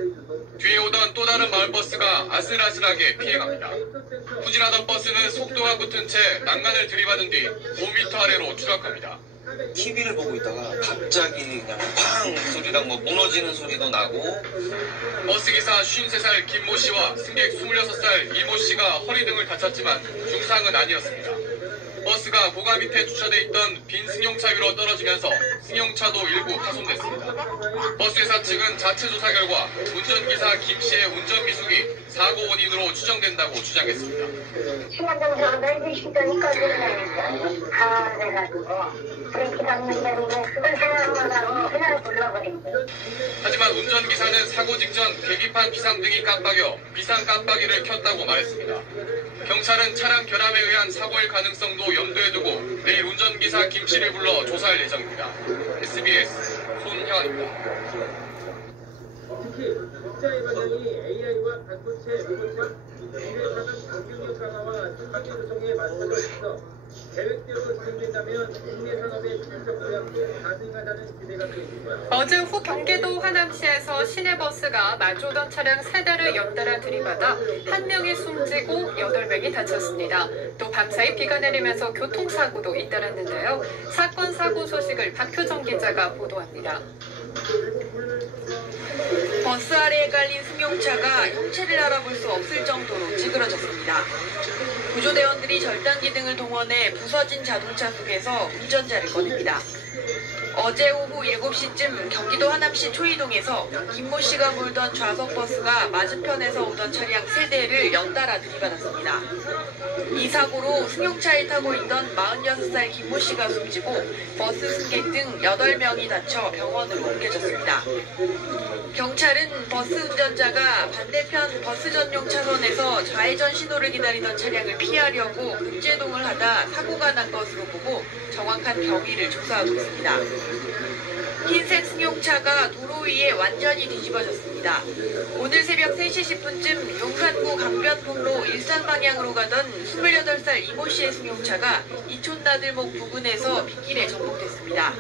뒤에 오던 또 다른 마을버스가 아슬아슬하게 피해갑니다. 후진하던 버스는 속도가 붙은 채 난간을 들이받은 뒤 5m 아래로 추락합니다. TV를 보고 있다가 갑자기 그냥 팡 소리가 무너지는 소리도 나고 버스기사 53살 김모 씨와 승객 26살 이모 씨가 허리 등을 다쳤지만 중상은 아니었습니다. 버스가 고가 밑에 주차돼 있던 빈 승용차 위로 떨어지면서 승용차도 일부 파손됐습니다. 버스회사 측은 자체 조사 결과 운전기사 김 씨의 운전 미숙이 사고 원인으로 추정된다고 주장했습니다. 시간정지가 넓은 시도니까 그러니까 가해가지고 브레이크 잡는 대로 그걸 생각만 하고 그냥 불러버린 거예요. 하지만 운전기사는 사고 직전 계기판 비상등이 깜빡여 비상 깜빡이를 켰다고 말했습니다. 경찰은 차량 결함에 의한 사고일 가능성도 염두에 두고 내일 운전기사 김 씨를 불러 조사할 예정입니다. SBS 손형환입니다. 특히 국자의 반응이 AI와 반도체 로봇과 미래사상 경쟁력 강화와 생산계 조성에 맞춰져 있어 계획대로 진행된다면 국내 산업의 지속 부양도 가능하다는 기대가 되있습니다. 어제 오후 경기도 화남시에서 시내버스가 마주오던 차량 3대를 연달아 들이받아 1명이 숨지고 8명이 다쳤습니다. 또 밤사이 비가 내리면서 교통사고도 잇따랐는데요. 사건 사고 소식을 박효정 기자가 보도합니다. 버스 아래에 깔린 승용차가 형체를 알아볼 수 없을 정도로 찌그러졌습니다. 구조대원들이 절단기 등을 동원해 부서진 자동차 속에서 운전자를 꺼냅니다. 어제 오후 7시쯤 경기도 하남시 초이동에서 김모 씨가 몰던 좌석 버스가 맞은편에서 오던 차량 3대를 연달아 들이받았습니다. 이 사고로 승용차에 타고 있던 46살 김모 씨가 숨지고 버스 승객 등 8명이 다쳐 병원으로 옮겨졌습니다. 경찰은 버스 운전자가 반대편 버스 전용 차선에서 좌회전 신호를 기다리던 차량을 피하려고 급제동을 하다 사고가 난 것으로 보고 정확한 경위를 조사하고 있습니다. 흰색 승용차가 도로 위에 완전히 뒤집어졌습니다. 오늘 새벽 3시 10분쯤 용산구 강변북로 일산 방향으로 가던 28살 이모 씨의 승용차가 이촌나들목 부근에서 빗길에 전복됐습니다.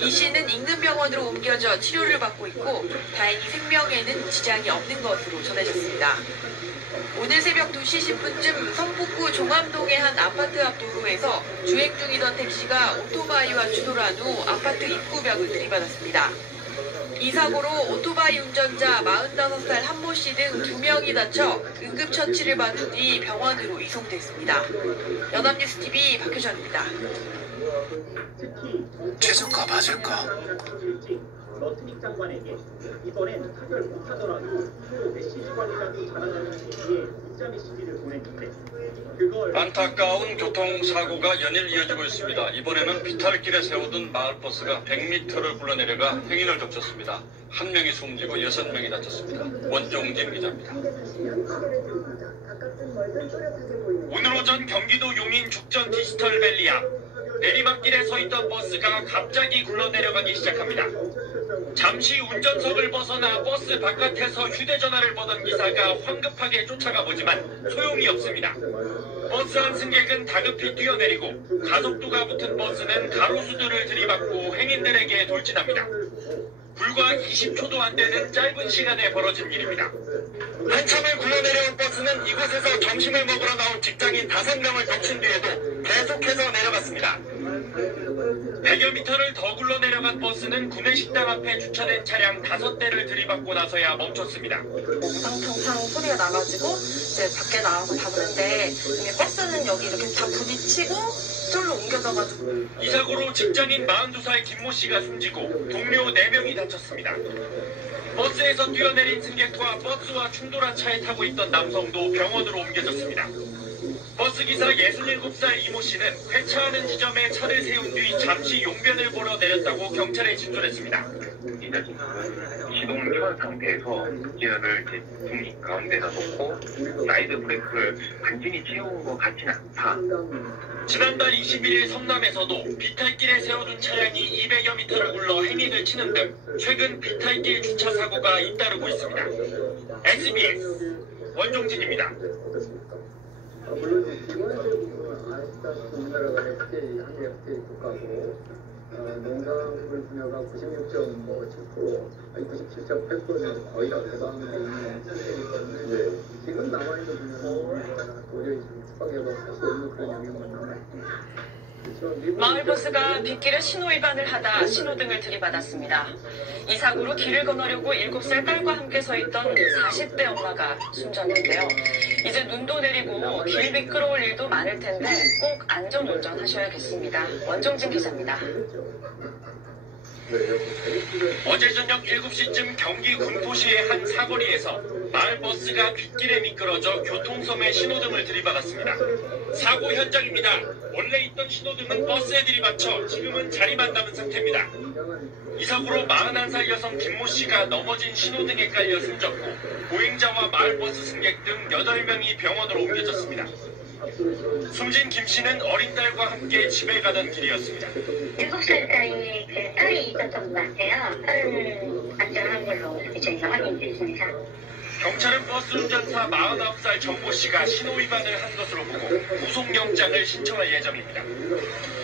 이 씨는 인근 병원으로 옮겨져 치료를 받고 있고 다행히 생명에는 지장이 없는 것으로 전해졌습니다. 오늘 새벽 2시 10분쯤 성북구 종암동의 한 아파트 앞 도로에서 주행 중이던 택시가 오토바이와 추돌한 후 아파트 입구벽을 들이받았습니다. 이 사고로 오토바이 운전자 45살 한모 씨 등 2명이 다쳐 응급처치를 받은 뒤 병원으로 이송됐습니다. 연합뉴스TV 박효정입니다. 최저가 맞을까? 러트닉 장관에게 이번엔 타결 못하더라도 또 메시지 관리라도 잘하자는 얘기에 안타까운 교통사고가 연일 이어지고 있습니다. 이번에는 비탈길에 세우던 마을버스가 100m를 굴러내려가 행인을 덮쳤습니다. 한 명이 숨지고 6명이 다쳤습니다. 원종진 기자입니다. 오늘 오전 경기도 용인 죽전 디지털밸리 앞 내리막길에 서 있던 버스가 갑자기 굴러내려가기 시작합니다. 잠시 운전석을 벗어나 버스 바깥에서 휴대전화를 보던 기사가 황급하게 쫓아가 보지만 소용이 없습니다. 버스 한 승객은 다급히 뛰어내리고 가속도가 붙은 버스는 가로수들을 들이받고 행인들에게 돌진합니다. 불과 20초도 안 되는 짧은 시간에 벌어진 일입니다. 한참을 굴러내려온 버스는 이곳에서 점심을 먹으러 나온 직장인 5명을 덮친 뒤에도 계속해서 내려갔습니다. 100여 미터를 더 굴러내려간 버스는 구내식당 앞에 주차된 차량 5대를 들이받고 나서야 멈췄습니다. 탕탕탕 소리가 나가지고 이제 밖에 나와서 봤는데 버스는 여기 이렇게 다 부딪히고 저로 옮겨져가지고. 이 사고로 직장인 42살 김모 씨가 숨지고 동료 4명이 다쳤습니다. 버스에서 뛰어내린 승객과 버스와 충돌한 차에 타고 있던 남성도 병원으로 옮겨졌습니다. 버스기사 67살 이모 씨는 회차하는 지점에 차를 세운 뒤 잠시 용변을 보러 내렸다고 경찰에 진술했습니다. 시동을 켜는 상태에서 기어를 이제 등 가운데다 놓고 사이드 브레이크를 완전히 채운 것 같지는 않다. 지난달 21일 성남에서도 비탈길에 세워둔 차량이 200여 미터를 굴러 행인을 치는 등 최근 비탈길 주차 사고가 잇따르고 있습니다. SBS 원종진입니다. 물론 기본적으로 아시다시피 우리나라가 한계 FTA 국가고 농산물 분야가 96.7%, 97.8%는 거의 다 대방에 있는 상태이기 때문에 지금 남아있는 분야는 도저히 좀 추가개발할 수 없는 그런 영역만 남아있습니다. 마을버스가 빗길에 신호위반을 하다 신호등을 들이받았습니다. 이 사고로 길을 건너려고 7살 딸과 함께 서 있던 40대 엄마가 숨졌는데요. 이제 눈도 내리고 길 미끄러울 일도 많을 텐데 꼭 안전운전 하셔야겠습니다. 원종진 기자입니다. 어제 저녁 7시쯤 경기 군포시의 한 사거리에서 마을버스가 빗길에 미끄러져 교통섬에 신호등을 들이받았습니다. 사고 현장입니다. 원래 있던 신호등은 버스에 들이받쳐 지금은 자리만 남은 상태입니다. 이 사고로 41살 여성 김모 씨가 넘어진 신호등에 깔려 숨졌고 보행자와 마을버스 승객 등 8명이 병원으로 옮겨졌습니다. 숨진 김 씨는 어린 딸과 함께 집에 가던 길이었습니다. 7살짜리 그 딸이 있었던 것 같아요. 딸은 안전한 걸로 저희가 확인됐습니다. 경찰은 버스 운전사 49살 정모 씨가 신호위반을 한 것으로 보고 구속영장을 신청할 예정입니다.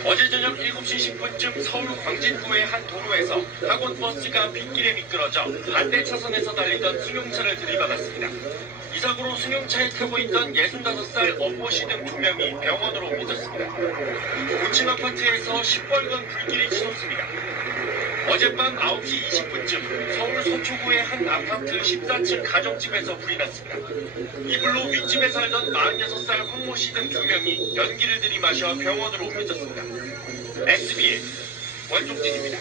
어제 저녁 7시 10분쯤 서울 광진구의 한 도로에서 학원버스가 빗길에 미끄러져 반대 차선에서 달리던 승용차를 들이받았습니다. 이 사고로 승용차에 타고 있던 65살 엄모 씨 등 2명이 병원으로 옮겨졌습니다. 고층 아파트에서 시뻘건 불길이 치솟습니다. 어젯밤 9시 20분쯤 서울 서초구의 한 아파트 14층 가정집에서 불이 났습니다. 이 불로 윗집에 살던 46살 황모 씨 등 2명이 연기를 들이마셔 병원으로 옮겨졌습니다. SBS 원종진입니다.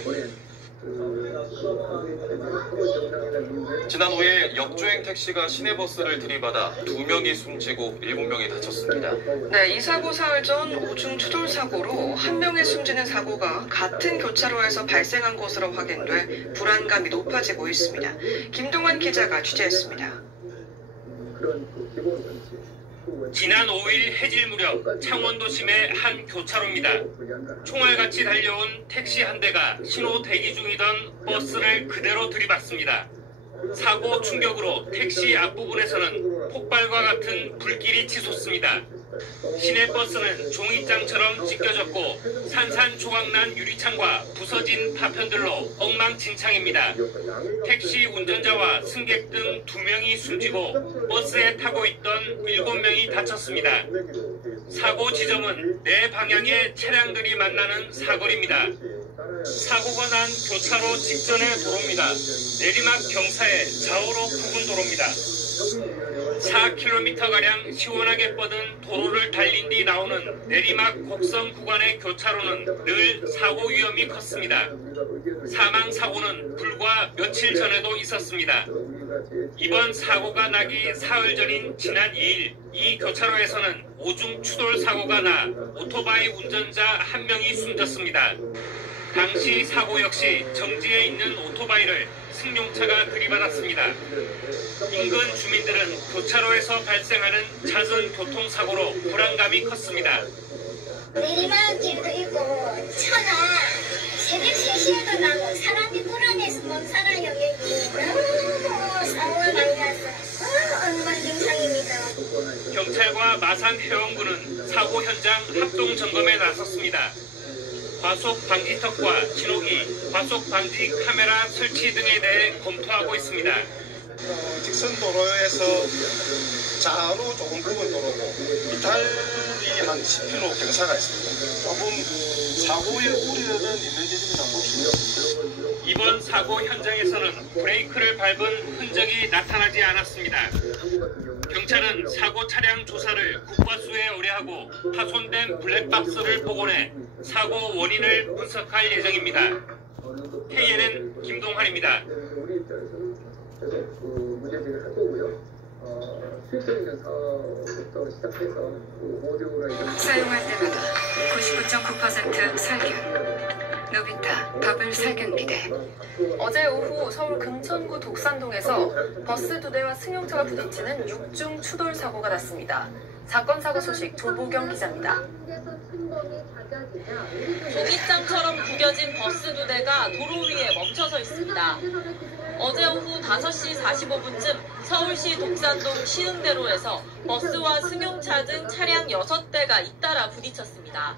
지난 5일 역주행 택시가 시내버스를 들이받아 2명이 숨지고 7명이 다쳤습니다. 네, 이 사고 사흘 전 오중 추돌 사고로 1명이 숨지는 사고가 같은 교차로에서 발생한 것으로 확인돼 불안감이 높아지고 있습니다. 김동환 기자가 취재했습니다. 지난 5일 해질 무렵 창원도 심의 한 교차로입니다. 총알같이 달려온 택시 한 대가 신호 대기 중이던 버스를 그대로 들이받습니다. 사고 충격으로 택시 앞부분에서는 폭발과 같은 불길이 치솟습니다. 시내버스는 종이장처럼 찢겨졌고 산산조각난 유리창과 부서진 파편들로 엉망진창입니다. 택시 운전자와 승객 등 2명이 숨지고 버스에 타고 있던 7명이 다쳤습니다. 사고 지점은 네 방향의 차량들이 만나는 사거리입니다. 사고가 난 교차로 직전의 도로입니다. 내리막 경사의 좌우로 굽은 도로입니다. 4km가량 시원하게 뻗은 도로를 달린 뒤 나오는 내리막 곡선 구간의 교차로는 늘 사고 위험이 컸습니다. 사망 사고는 불과 며칠 전에도 있었습니다. 이번 사고가 나기 사흘 전인 지난 2일 이 교차로에서는 오중 추돌 사고가 나 오토바이 운전자 한 명이 숨졌습니다. 당시 사고 역시 정지해 있는 오토바이를 승용차가 들이받았습니다. 인근 주민들은 교차로에서 발생하는 잦은 교통사고로 불안감이 컸습니다. 내리막길도 있고 차가 새벽 3시에도 나고 사람이 불안해서 못 살아요. 여기 너무 사고가 많이 나서 엉망진창입니다. 경찰과 마산해운군은 사고 현장 합동 점검에 나섰습니다. 과속 방지턱과 신호기, 과속 방지 카메라 설치 등에 대해 검토하고 있습니다. 직선 도로에서 좌로 조금 굽은 도로고 이탈이 한 10km 경사가 있습니다. 조금 사고의 우려는 있는 지점이라 봅니다. 이번 사고 현장에서는 브레이크를 밟은 흔적이 나타나지 않았습니다. 경찰은 사고 차량 조사를 국과수에 의뢰하고 파손된 블랙박스를 복원해 사고 원인을 분석할 예정입니다. KNN 김동환입니다. 문제제기를 할 거고요. 수익적인 사업부터 시작해서 모듈로 사용할 때마다 99.9% 살균. 노비타 더블 살균 비데. 어제 오후 서울 금천구 독산동에서 버스 2대와 승용차가 부딪히는 6중 추돌 사고가 났습니다. 사건 사고 소식 조보경 기자입니다. 종이장처럼 구겨진 버스 2대가 도로 위에 멈춰서 있습니다. 어제 오후 5시 45분쯤 서울시 독산동 시흥대로에서 버스와 승용차 등 차량 6대가 잇따라 부딪혔습니다.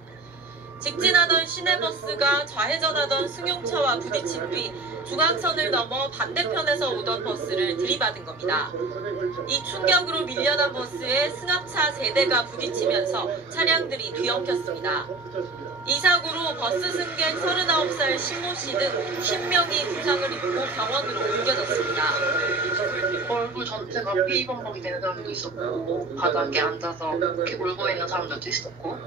직진하던 시내버스가 좌회전하던 승용차와 부딪힌 뒤 중앙선을 넘어 반대편에서 오던 버스를 들이받은 겁니다. 이 충격으로 밀려난 버스에 승합차 3대가 부딪히면서 차량들이 뒤엉켰습니다. 이 사고로 버스 승객 39살 신모 씨 등 10명이 부상을 입고 병원으로 옮겨졌습니다. 얼굴 전체가 피범벅이 되는 사람도 있었고 바닥에 앉아서 이렇게 울고 있는 사람들도 있었고.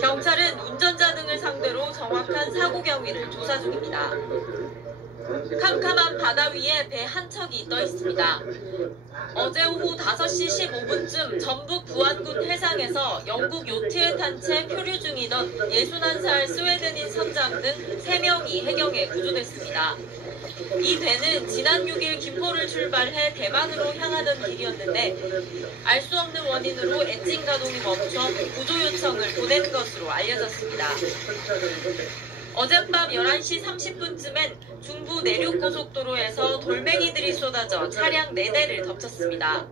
경찰은 운전자 등을 상대로 정확한 사고 경위를 조사 중입니다. 캄캄한 바다 위에 배 한 척이 떠 있습니다. 어제 오후 5시 15분쯤 전북 부안군 해상에서 영국 요트에 탄 채 표류 중이던 61살 스웨덴인 선장 등 3명이 해경에 구조됐습니다. 이 배는 지난 6일 김포를 출발해 대만으로 향하던 길이었는데 알 수 없는 원인으로 엔진 가동이 멈춰 구조 요청을 보낸 것으로 알려졌습니다. 어젯밤 11시 30분쯤엔 중부 내륙고속도로에서 돌멩이들이 쏟아져 차량 4대를 덮쳤습니다.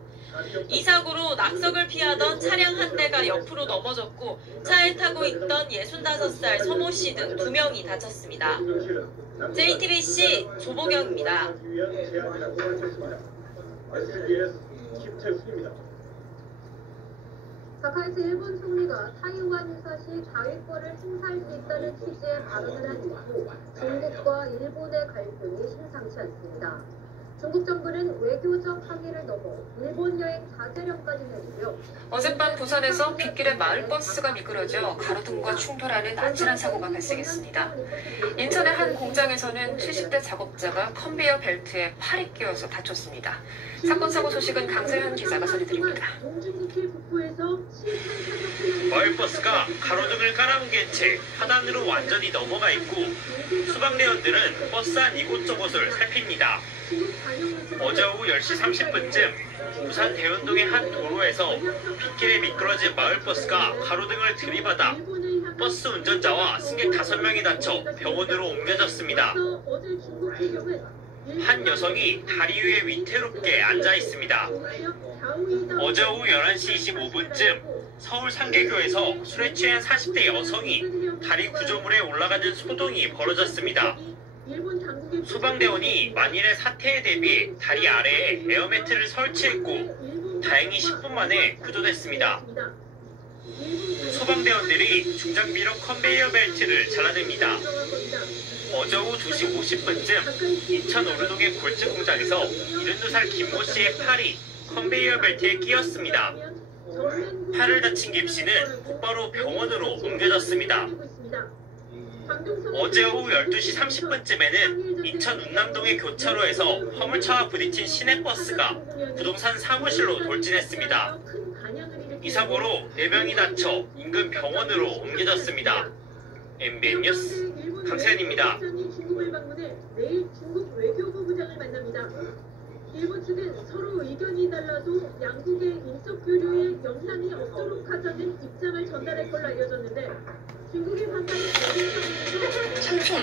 이 사고로 낙석을 피하던 차량 한 대가 옆으로 넘어졌고 차에 타고 있던 65살 서모 씨 등 2명이 다쳤습니다. JTBC 조보경입니다. 사카이스 일본 총리가 타이완 유사시 자위권을 행사할 수 있다는 취지의 발언을 한 이후 중국과 일본의 갈등이 심상치 않습니다. 중국 정부는 외교적 항의를 넘어 일본 여행 자제령까지 내리며 어젯밤 부산에서 빗길에 마을버스가 미끄러져 가로등과 충돌하는 아찔한 사고가 발생했습니다. 인천의 한 공장에서는 70대 작업자가 컨베이어 벨트에 팔이 끼어서 다쳤습니다. 사건 사고 소식은 강세현 기자가 전해드립니다. 마을버스가 가로등을 깔아뭉갠 채 하단으로 완전히 넘어가 있고 소방대원들은 버스 안 이곳저곳을 살핍니다. 어제 오후 10시 30분쯤 부산 대운동의 한 도로에서 빗길에 미끄러진 마을버스가 가로등을 들이받아 버스 운전자와 승객 5명이 다쳐 병원으로 옮겨졌습니다. 한 여성이 다리 위에 위태롭게 앉아 있습니다. 어제 오후 11시 25분쯤 서울 상계교에서 술에 취한 40대 여성이 다리 구조물에 올라가는 소동이 벌어졌습니다. 소방대원이 만일의 사태에 대비해 다리 아래에 에어매트를 설치했고 다행히 10분 만에 구조됐습니다. 소방대원들이 중장비로 컨베이어 벨트를 잘라냅니다. 어제 오후 2시 50분쯤 인천 오르동의 골재 공장에서 72살 김모 씨의 팔이 컨베이어 벨트에 끼었습니다. 팔을 다친 김 씨는 곧바로 병원으로 옮겨졌습니다. 어제 오후 12시 30분쯤에는 인천 운남동의 교차로에서 화물차와 부딪힌 시내버스가 부동산 사무실로 돌진했습니다. 이 사고로 4명이 다쳐 인근 병원으로 옮겨졌습니다. MBN 뉴스 강세현입니다. 중국을 방문해 내일 중국 외교부 부장을 만납니다. 일본 측은 서로 의견이 달라도 양국의 인적 교류에 영향이 없도록 하자는 입장을 전달할 걸로 알려졌는데 중국의 반발이 삼촌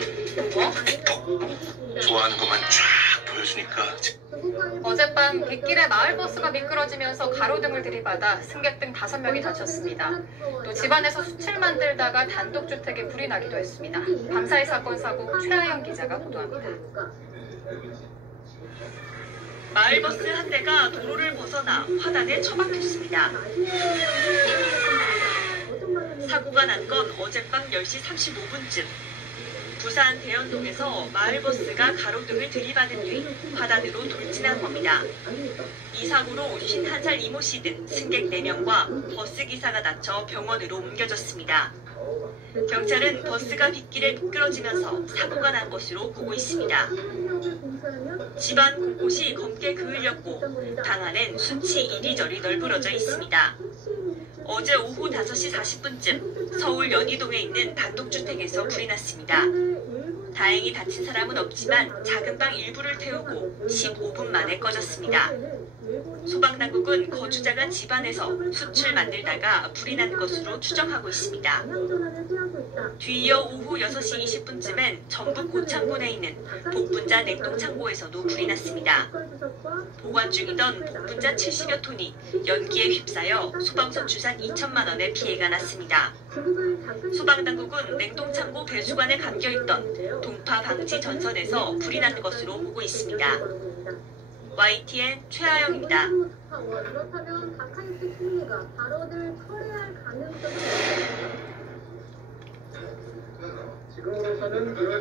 좋아하는 것만 쫙 보여주니까 어젯밤 빗길에 마을버스가 미끄러지면서 가로등을 들이받아 승객 등 5명이 다쳤습니다. 또 집안에서 숯을 만들다가 단독주택에 불이 나기도 했습니다. 밤사이 사건 사고 최하영 기자가 보도합니다. 마을버스 한 대가 도로를 벗어나 화단에 처박혔습니다. 사고가 난 건 어젯밤 10시 35분쯤. 부산 대연동에서 마을버스가 가로등을 들이받은 뒤 화단으로 돌진한 겁니다. 이 사고로 51살 이모 씨 등 승객 4명과 버스기사가 다쳐 병원으로 옮겨졌습니다. 경찰은 버스가 빗길에 미끄러지면서 사고가 난 것으로 보고 있습니다. 집안 곳곳이 검게 그을렸고 방 안엔 숯이 이리저리 널브러져 있습니다. 어제 오후 5시 40분쯤 서울 연희동에 있는 단독주택에서 불이 났습니다. 다행히 다친 사람은 없지만 작은 방 일부를 태우고 15분 만에 꺼졌습니다. 소방당국은 거주자가 집안에서 숯을 만들다가 불이 난 것으로 추정하고 있습니다. 뒤이어 오후 6시 20분쯤엔 전북 고창군에 있는 복분자 냉동창고에서도 불이 났습니다. 보관 중이던 복분자 70여 톤이 연기에 휩싸여 소방서 추산 2천만 원의 피해가 났습니다. 소방당국은 냉동창고 배수관에 감겨있던 동파 방지 전선에서 불이 난 것으로 보고 있습니다. YTN 최하영입니다. 그렇다면 박하익 총리가 발언을 철회할 가능성이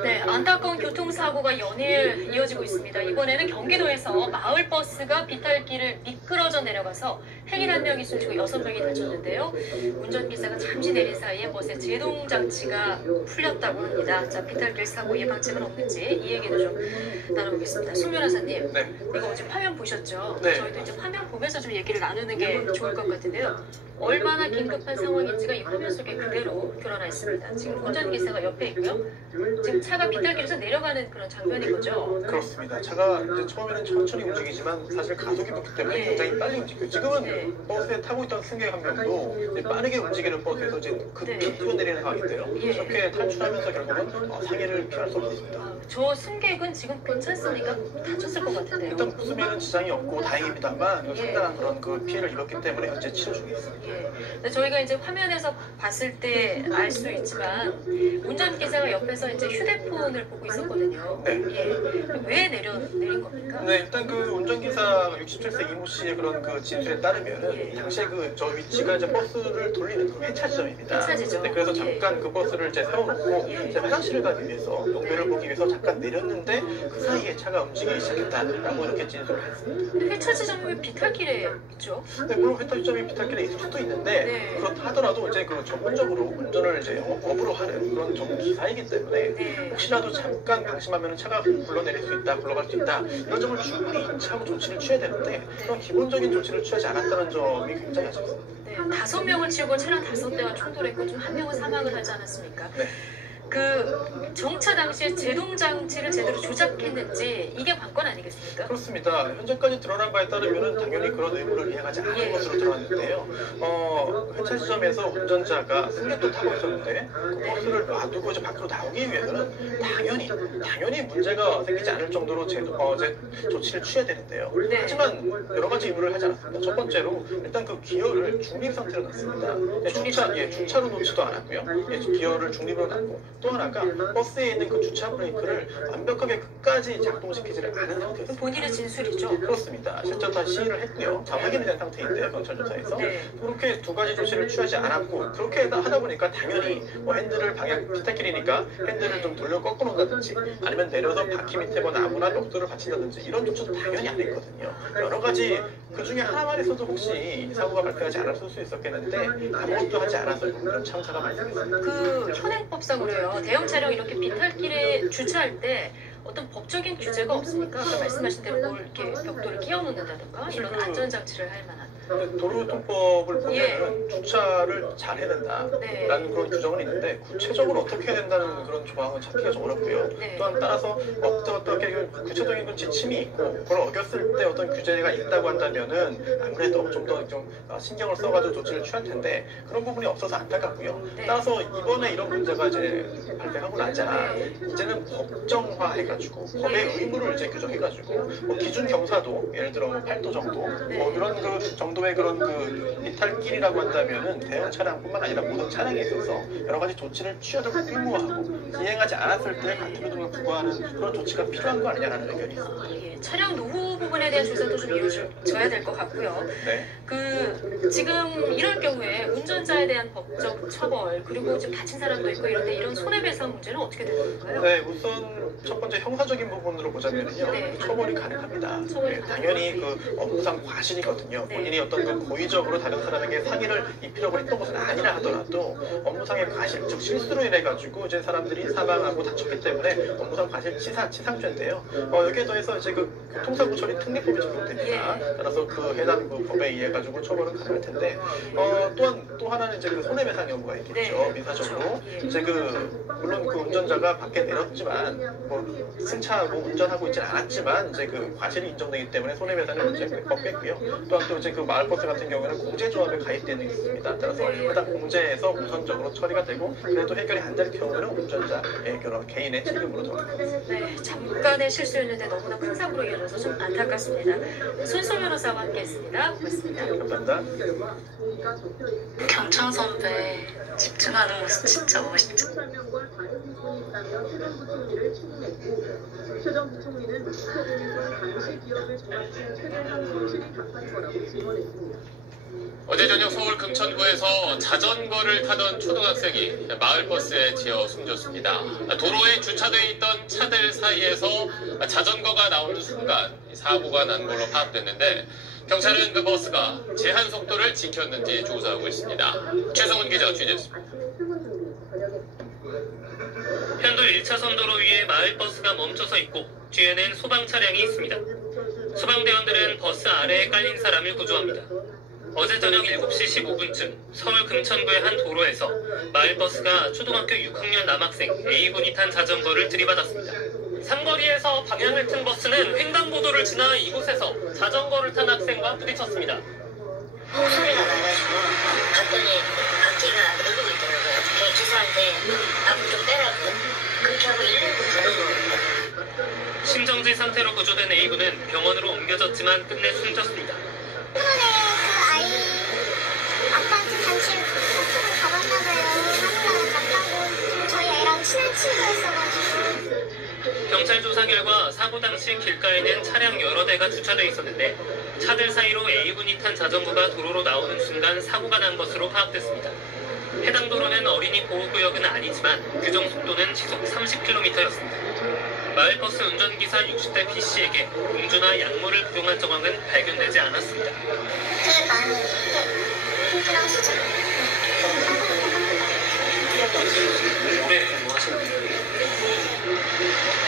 네, 안타까운 교통사고가 연일 이어지고 있습니다. 이번에는 경기도에서 마을버스가 비탈길을 미끄러져 내려가서 행인 1명이 숨지고 6명이 다쳤는데요. 운전기사가 잠시 내린 사이에 버스의 제동장치가 풀렸다고 합니다. 자, 비탈길 사고 예방책은 없는지 이 얘기도 좀 나눠보겠습니다. 손 변호사님, 네. 이거 어제 화면 보셨죠? 네. 저희도 이제 화면 보면서 좀 얘기를 나누는 게 좋을 것 같은데요. 얼마나 긴급한 상황인지가 이 화면 속에 그대로 드러나 있습니다. 지금 운전기사가 옆에 있고요. 지금 차가 비탈길에서 내려가는 그런 장면인 거죠? 그렇습니다. 차가 이제 처음에는 천천히 움직이지만 사실 가속이 높기 때문에 굉장히 빨리 움직여요. 지금은 버스에 타고 있던 승객 한 명도 이제 빠르게 움직이는 버스에서 이제 급히 뛰어내리는 상황인데요. 이렇게 탈출하면서 결국은 상해를 피할 수 없었습니다. 저 승객은 지금 괜찮습니까? 다쳤을 것 같은데요. 일단 웃으면 지장이 없고 다행입니다만 상당한 그런 그 피해를 입었기 때문에 현재 치료 중에 있습니다. 근데 저희가 이제 화면에서 봤을 때 알 수 있지만 운전기사가 옆에서 이제 휴대폰을 보고 있었거든요. 네. 왜 내린 겁니까? 네, 일단 그 운전기사 67세 이모 씨의 그런 그 진술에 따르면 당시에 그 저 위치가 이제 버스를 돌리는 그 회차 지점입니다. 회차 지점. 네, 그래서 잠깐 그 버스를 이제 세워놓고 이제 화장실을 가기 위해서 용변을 보기 위해서 잠깐 내렸는데 그 사이에 차가 움직이기 시작했다라고 이렇게 진술을 했습니다. 근데 회차 지점이 왜 비탈길에 있죠? 네, 물론 회차 지점이 비탈길에 있을 수도 있는데 그렇다 하더라도 이제 그 전문적으로 운전을 이제 업으로 하는 그런 전문 기사이기 때문에 혹시라도 잠깐 방심하면 차가 굴러내릴 수 있다, 굴러갈 수 있다 이런 점을 충분히 인지하고 조치를 취해야 되는데 그런 기본적인 조치를 취하지 않았다는 점이 굉장히 아쉽습니다. 네, 5명을 치고 차량 5대와 충돌했고 좀 1명은 사망을 하지 않았습니까? 네. 그 정차 당시에 제동장치를 제대로 조작했는지 이게 관건 아니겠습니까? 그렇습니다. 현재까지 드러난 바에 따르면 당연히 그런 의무를 이행하지 않은 것으로 드러났는데요. 회차 지점에서 운전자가 승객도 타고 있었는데 그 버스를 놔두고 이제 밖으로 나오기 위해서는 당연히 문제가 생기지 않을 정도로 조치를 취해야 되는데요. 하지만 여러 가지 의무를 하지 않았습니다. 첫 번째로 일단 그 기어를 중립 상태로 놨습니다. 주차로 놓지도 않았고요. 기어를 중립으로 놨고 또 하나가 버스에 있는 그 주차 브레이크를 완벽하게 끝까지 작동시키지를 않은 상태였습니다. 본인의 진술이죠? 그렇습니다. 실제 다 시인을 했고요. 다 확인이 된 상태인데요. 경찰 조사에서. 그렇게 두 가지 조치를 취하지 않았고 그렇게 하다 보니까 당연히 핸들을 비탈길이니까 핸들을 좀 돌려 꺾어 놓는다든지 아니면 내려서 바퀴 밑에 나무나 벽돌을 받친다든지 이런 조치도 당연히 안 했거든요. 여러 가지 그 중에 하나만 있어도 혹시 사고가 발생하지 않았을 수 있었겠는데 아무것도 하지 않아서 이런 참사가 발생했습니다. 그 현행법상으로요. 있는데요. 대형 차량 이렇게 비탈길에 주차할 때 어떤 법적인 규제가 없습니까? 아까 말씀하신 대로 뭘 이렇게 벽돌을 끼워놓는다든가 이런 안전장치를 할 만한. 도로교통법을 보면 주차를 잘 해야 된다라는 그런 규정은 있는데 구체적으로 어떻게 해야 된다는 그런 조항은 찾기가 좀 어렵고요. 또한 따라서 어떻게 구체적인 그 지침이 있고 그걸 어겼을 때 어떤 규제가 있다고 한다면은 아무래도 좀 더 좀 신경을 써가지고 조치를 취할 텐데 그런 부분이 없어서 안타깝고요. 따라서 이번에 이런 문제가 이제 발생하고 나자 이제는 법정화 해가지고 법의 의무를 이제 규정해가지고 뭐 기준 경사도 예를 들어 뭐 8도 정도 뭐 이런 그 정도의 그런 그 이탈길이라고 한다면은 대형 차량뿐만 아니라 모든 차량에 있어서 여러 가지 조치를 취하도록 의무화하고 이행하지 않았을 때 같은 등을 부과하는 그런 조치가 필요한 거 아니냐라는 의견이 있습니다. 예, 차량 노후 부분에 대한 조사도 좀 이루어져야 될 것 같고요. 네. 지금 이럴 경우에 운전자에 대한 법적 처벌 그리고 좀 다친 사람도 있고 이런데 이런 손해배상 문제는 어떻게 되는 건가요? 네, 우선 첫 번째 형사적인 부분으로 보자면요, 네. 처벌이 가능합니다. 네, 당연히 그 업무상 과실이거든요. 본인이 어떤 그 고의적으로 다른 사람에게 상해를 입히려고 했던 것은 아니라 하더라도 업무상의 과실, 즉 실수로 인해 가지고 이제 사람들이 사망하고 다쳤기 때문에 업무상 과실 치상죄인데요. 여기에 더해서 이제 그 교통사고 처리 특례법이 적용됩니다. 따라서 그 해당 그 법에 의해 가지고 처벌은 가능할 텐데, 또한 또 하나는 이제 그 손해배상 여부가 있겠죠. 민사적으로 이제 물론 그 운전자가 밖에 내렸지만 뭐 승차하고 운전하고 있지는 않았지만 이제 그 과실이 인정되기 때문에 손해배상을 이제 걷겠고요. 또한 또 이제 그 마을버스 같은 경우에는 공제조합에 가입되어 있습니다. 따라서 해당 공제에서 우선적으로 처리가 되고 그래도 해결이 안 될 경우는 운전자의 그런 개인의 책임으로 돌아갑니다. 네, 잠깐의 실수였는데 너무나 큰 사고로 이어져서 좀 안타깝습니다. 손소 변호사와 함께했습니다. 고맙습니다. 감사합니다. 경창 선배 집중하는 모습 진짜 멋있죠. 최전 부총리는 당시 기업을 장악해 최대한 손실이 닥친 거라고 증언했습니다. 어제 저녁 서울 금천구에서 자전거를 타던 초등학생이 마을버스에 치여 숨졌습니다. 도로에 주차되어 있던 차들 사이에서 자전거가 나오는 순간 사고가 난 걸로 파악됐는데 경찰은 그 버스가 제한 속도를 지켰는지 조사하고 있습니다. 최성훈 기자 취재했습니다. 편도 1차선 도로 위에 마을버스가 멈춰서 있고 뒤에는 소방 차량이 있습니다. 소방대원들은 버스 아래에 깔린 사람을 구조합니다. 어제 저녁 7시 15분쯤 서울 금천구의 한 도로에서 마을버스가 초등학교 6학년 남학생 A군이 탄 자전거를 들이받았습니다. 삼거리에서 방향을 튼 버스는 횡단보도를 지나 이곳에서 자전거를 탄 학생과 부딪혔습니다. 소리가 나가지고 갔더니 바퀴가 누르고 있더라고요. 기사한테 앞으로 좀 빼라고 그렇게 하고 119 부르고. 심정지 상태로 구조된 A군은 병원으로 옮겨졌지만 끝내 숨졌습니다. 아빠한테 단체 카톡을 받았나봐요. 한국나라 갔다고. 저희 애랑 친한 친구였어가지고. 경찰 조사 결과 사고 당시 길가에는 차량 여러 대가 주차돼 있었는데 차들 사이로 A군이 탄 자전거가 도로로 나오는 순간 사고가 난 것으로 파악됐습니다. 해당 도로는 어린이 보호구역은 아니지만 규정 속도는 시속 30km였습니다. 마을버스 운전기사 60대 B씨에게 음주나 약물을 복용한 정황은 발견되지 않았습니다. 되게 많이 힘들어 하시죠. 오래 근무하셨나요?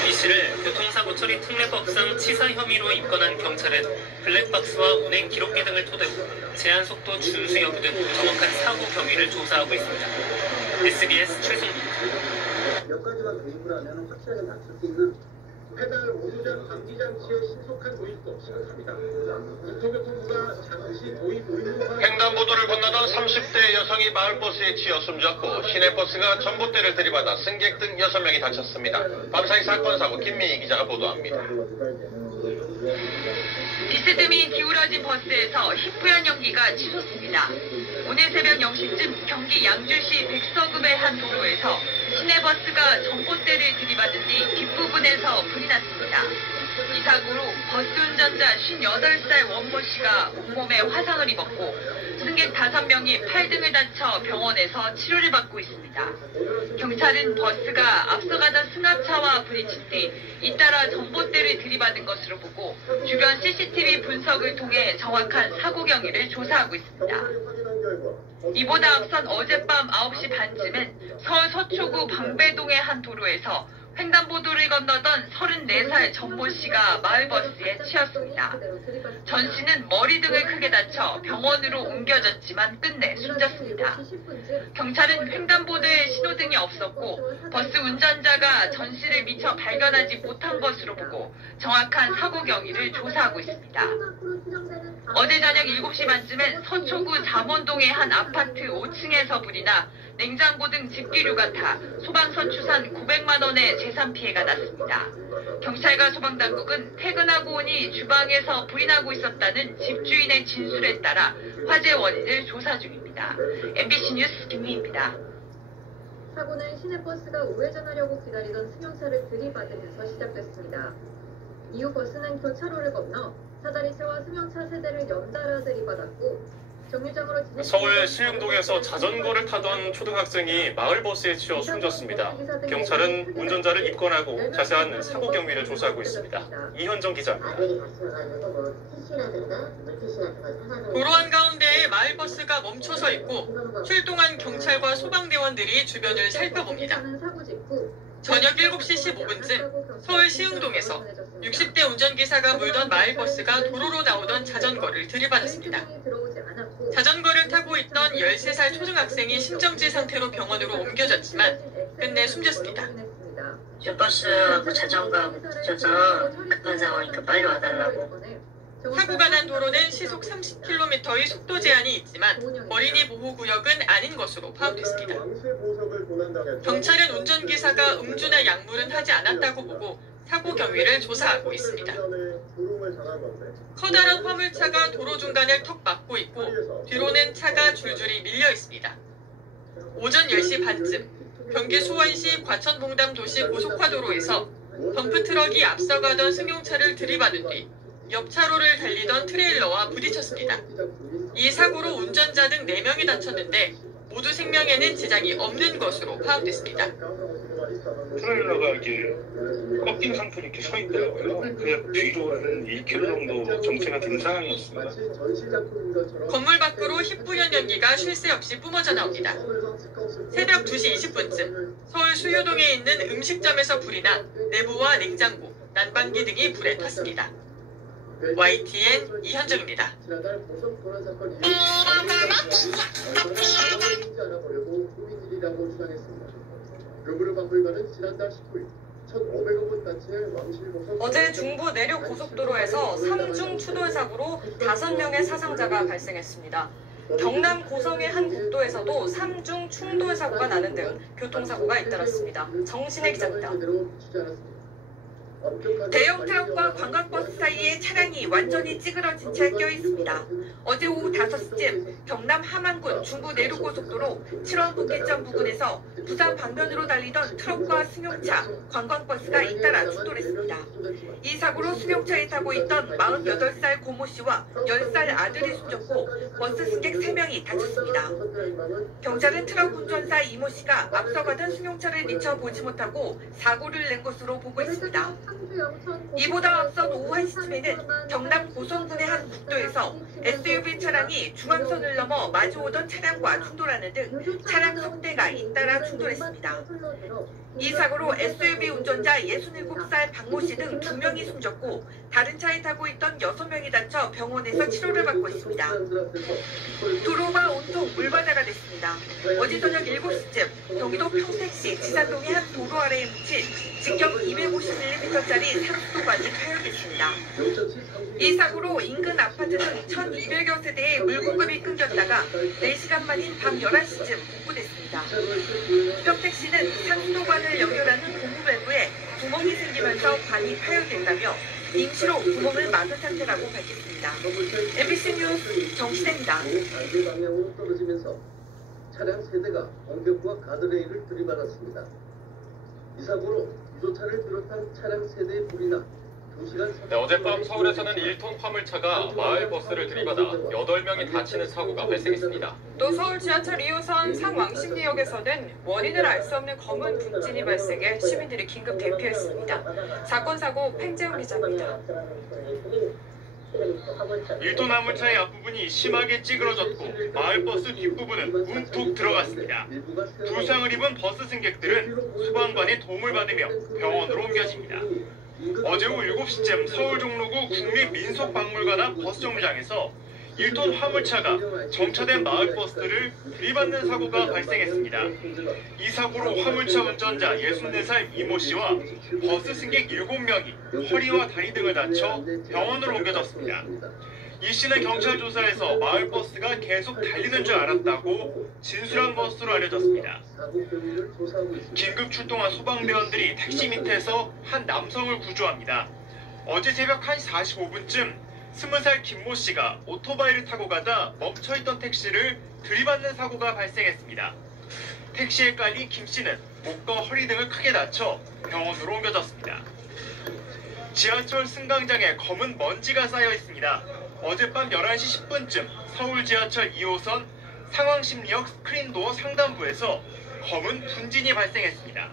B씨를 교통사고 처리 특례법상 치사 혐의로 입건한 경찰은 블랙박스와 운행 기록기 등을 토대로 제한속도 준수 여부 등 정확한 사고 경위를 조사하고 있습니다. SBS 최승입니다. 몇 가지만 도입을 하면 확실하게 낮출 수 있는 페달 오류전 방지 장치의 신속한 도입도 시작합니다. 국토교통부가 장치 도입 의무화. 횡단보도를 건너던 30대 여성이 마을버스에 치여 숨졌고 시내버스가 전봇대를 들이받아 승객 등 6명이 다쳤습니다. 밤사이 사건 사고 김민희 기자가 보도합니다. 비스듬히 기울어진 버스에서 희뿌연 연기가 치솟습니다. 오늘 새벽 0시쯤 경기 양주시 백서금의 한 도로에서 시내버스가 전봇대를 들이받은 뒤 뒷부분에서 불이 났습니다. 이 사고로 버스 운전자 58살 원모 씨가 온몸에 화상을 입었고 승객 5명이 팔등을 다쳐 병원에서 치료를 받고 있습니다. 경찰은 버스가 앞서가던 승합차와 부딪힌 뒤 잇따라 전봇대를 들이받은 것으로 보고 주변 CCTV 분석을 통해 정확한 사고 경위를 조사하고 있습니다. 이보다 앞선 어젯밤 9시 반쯤엔 서울 서초구 방배동의 한 도로에서 횡단보도를 건너던 34살 전모 씨가 마을버스에 치였습니다. 전 씨는 머리 등을 크게 다쳐 병원으로 옮겨졌지만 끝내 숨졌습니다. 경찰은 횡단보도에 신호등이 없었고 버스 운전자가 전 씨를 미처 발견하지 못한 것으로 보고 정확한 사고 경위를 조사하고 있습니다. 어제 저녁 7시 반쯤엔 서초구 잠원동의 한 아파트 5층에서 불이 나 냉장고 등 집기류가 타 소방서 추산 900만 원의 재산 피해가 났습니다. 경찰과 소방당국은 퇴근하고 오니 주방에서 불이 나고 있었다는 집주인의 진술에 따라 화재 원인을 조사 중입니다. MBC 뉴스 김미희입니다. 사고는 시내버스가 우회전하려고 기다리던 승용차를 들이받으면서 시작됐습니다. 이후 버스는 교차로를 건너 사다리차와 승용차 세대를 연달아 들이받았고 서울 시흥동에서 자전거를 타던 초등학생이 마을버스에 치여 숨졌습니다. 경찰은 운전자를 입건하고 자세한 사고 경위를 조사하고 있습니다. 이현정 기자입니다. 도로 한가운데에 마을버스가 멈춰서 있고 출동한 경찰과 소방대원들이 주변을 살펴봅니다. 저녁 7시 15분쯤 서울 시흥동에서 60대 운전기사가 몰던 마을버스가 도로로 나오던 자전거를 들이받았습니다. 자전거를 타고 있던 13살 초등학생이 심정지 상태로 병원으로 옮겨졌지만 끝내 숨졌습니다. 버스하고 자전거하고 부딪혀서 급한 상황이니까 빨리 와달라고. 사고가 난 도로는 시속 30km의 속도 제한이 있지만 어린이 보호구역은 아닌 것으로 파악됐습니다. 경찰은 운전기사가 음주나 약물은 하지 않았다고 보고 사고 경위를 조사하고 있습니다. 커다란 화물차가 도로 중간을 턱 막고 있고 뒤로는 차가 줄줄이 밀려 있습니다. 오전 10시 반쯤 경기 수원시 과천봉담 도시 고속화도로에서 덤프트럭이 앞서가던 승용차를 들이받은 뒤 옆 차로를 달리던 트레일러와 부딪혔습니다. 이 사고로 운전자 등 4명이 다쳤는데 모두 생명에는 지장이 없는 것으로 파악됐습니다. 트레일러가 이렇게 꺾인 상태로 이렇게 서 있더라고요. 그래서 뒤로 한 1km 정도 정체가 된 상황이었습니다. 건물 밖으로 희뿌연 연기가 쉴 새 없이 뿜어져 나옵니다. 새벽 2시 20분쯤 서울 수유동에 있는 음식점에서 불이 나 내부와 냉장고, 난방기 등이 불에 탔습니다. YTN 이현정입니다. 어제 중부 내륙 고속도로에서 3중 추돌 사고로 5명의 사상자가 발생했습니다. 경남 고성의 한 국도에서도 3중 충돌 사고가 나는 등 교통사고가 잇따랐습니다. 정신혜 기자입니다. 대형 트럭과 관광버스 사이에 차량이 완전히 찌그러진 채 껴 있습니다. 어제 오후 5시쯤 경남 함안군 중부 내륙고속도로 7원 분기점 부근에서 부산 방면으로 달리던 트럭과 승용차, 관광버스가 잇따라 충돌했습니다. 이 사고로 승용차에 타고 있던 48살 고모 씨와 10살 아들이 숨졌고 버스 승객 3명이 다쳤습니다. 경찰은 트럭 운전사 이모 씨가 앞서가던 승용차를 미처 보지 못하고 사고를 낸 것으로 보고 있습니다. 이보다 앞선 오후 1시쯤에는 경남 고성군의 한 국도에서 SUV 차량이 중앙선을 넘어 마주오던 차량과 충돌하는 등 차량 석 대가 잇따라 충돌했습니다. 이 사고로 SUV 운전자 67살 박모 씨 등 2명이 숨졌고 다른 차에 타고 있던 6명이 다쳐 병원에서 치료를 받고 있습니다. 도로가 온통 물바다가 됐습니다. 어제 저녁 7시쯤 경기도 평택시 지산동의 한 도로 아래에 묻힌 직경 250mm짜리 상수도관이 파열됐습니다. 이 사고로 인근 아파트 등 1200여 세대의 물공급이 끊겼다가 4시간 만인 밤 11시쯤 복구됐습니다. 평택시는 상수도관을 연결하는 고무밸브에 구멍이 생기면서 관이 파열됐다며 임시로 구멍을 막은 상태라고 밝혔습니다. MBC 뉴스 정신혜입니다. 방향으로 떨어지면서 차량 세대가 공격부와 가드레일을 들이받았습니다. 이 사고로 유조차를 비롯한 차량 세대의 불이 나 네, 어젯밤 서울에서는 1톤 화물차가 마을 버스를 들이받아 8명이 다치는 사고가 발생했습니다. 또 서울 지하철 2호선 상왕십리역에서는 원인을 알 수 없는 검은 분진이 발생해 시민들이 긴급 대피했습니다. 사건 사고 팽재훈 기자입니다. 1톤 화물차의 앞부분이 심하게 찌그러졌고 마을버스 뒷부분은 움푹 들어갔습니다. 부상을 입은 버스 승객들은 소방관의 도움을 받으며 병원으로 옮겨집니다. 어제 오후 7시쯤 서울 종로구 국립민속박물관 앞 버스 정류장에서 1톤 화물차가 정차된 마을버스를 들이받는 사고가 발생했습니다. 이 사고로 화물차 운전자 64살 이모 씨와 버스 승객 7명이 허리와 다리 등을 다쳐 병원으로 옮겨졌습니다. 이 씨는 경찰 조사에서 마을버스가 계속 달리는 줄 알았다고 진술한 것으로 알려졌습니다. 긴급 출동한 소방대원들이 택시 밑에서 한 남성을 구조합니다. 어제 새벽 1시 45분쯤 20살 김모 씨가 오토바이를 타고 가다 멈춰있던 택시를 들이받는 사고가 발생했습니다. 택시에 깔린 김 씨는 목과 허리 등을 크게 다쳐 병원으로 옮겨졌습니다. 지하철 승강장에 검은 먼지가 쌓여 있습니다. 어젯밤 11시 10분쯤 서울 지하철 2호선 상왕십리역 스크린도어 상단부에서 검은 분진이 발생했습니다.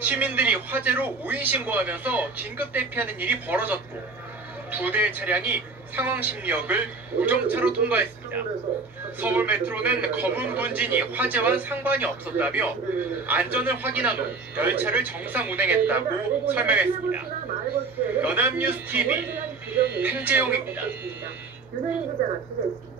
시민들이 화재로 오인 신고하면서 긴급 대피하는 일이 벌어졌고 2대의 차량이 상왕십리역을 우정차로 통과했습니다. 서울 메트로는 검은 분진이 화재와 상관이 없었다며 안전을 확인한 후 열차를 정상 운행했다고 설명했습니다. 연합뉴스 TV 팽재용입니다. 윤호인 기자가 취재했습니다.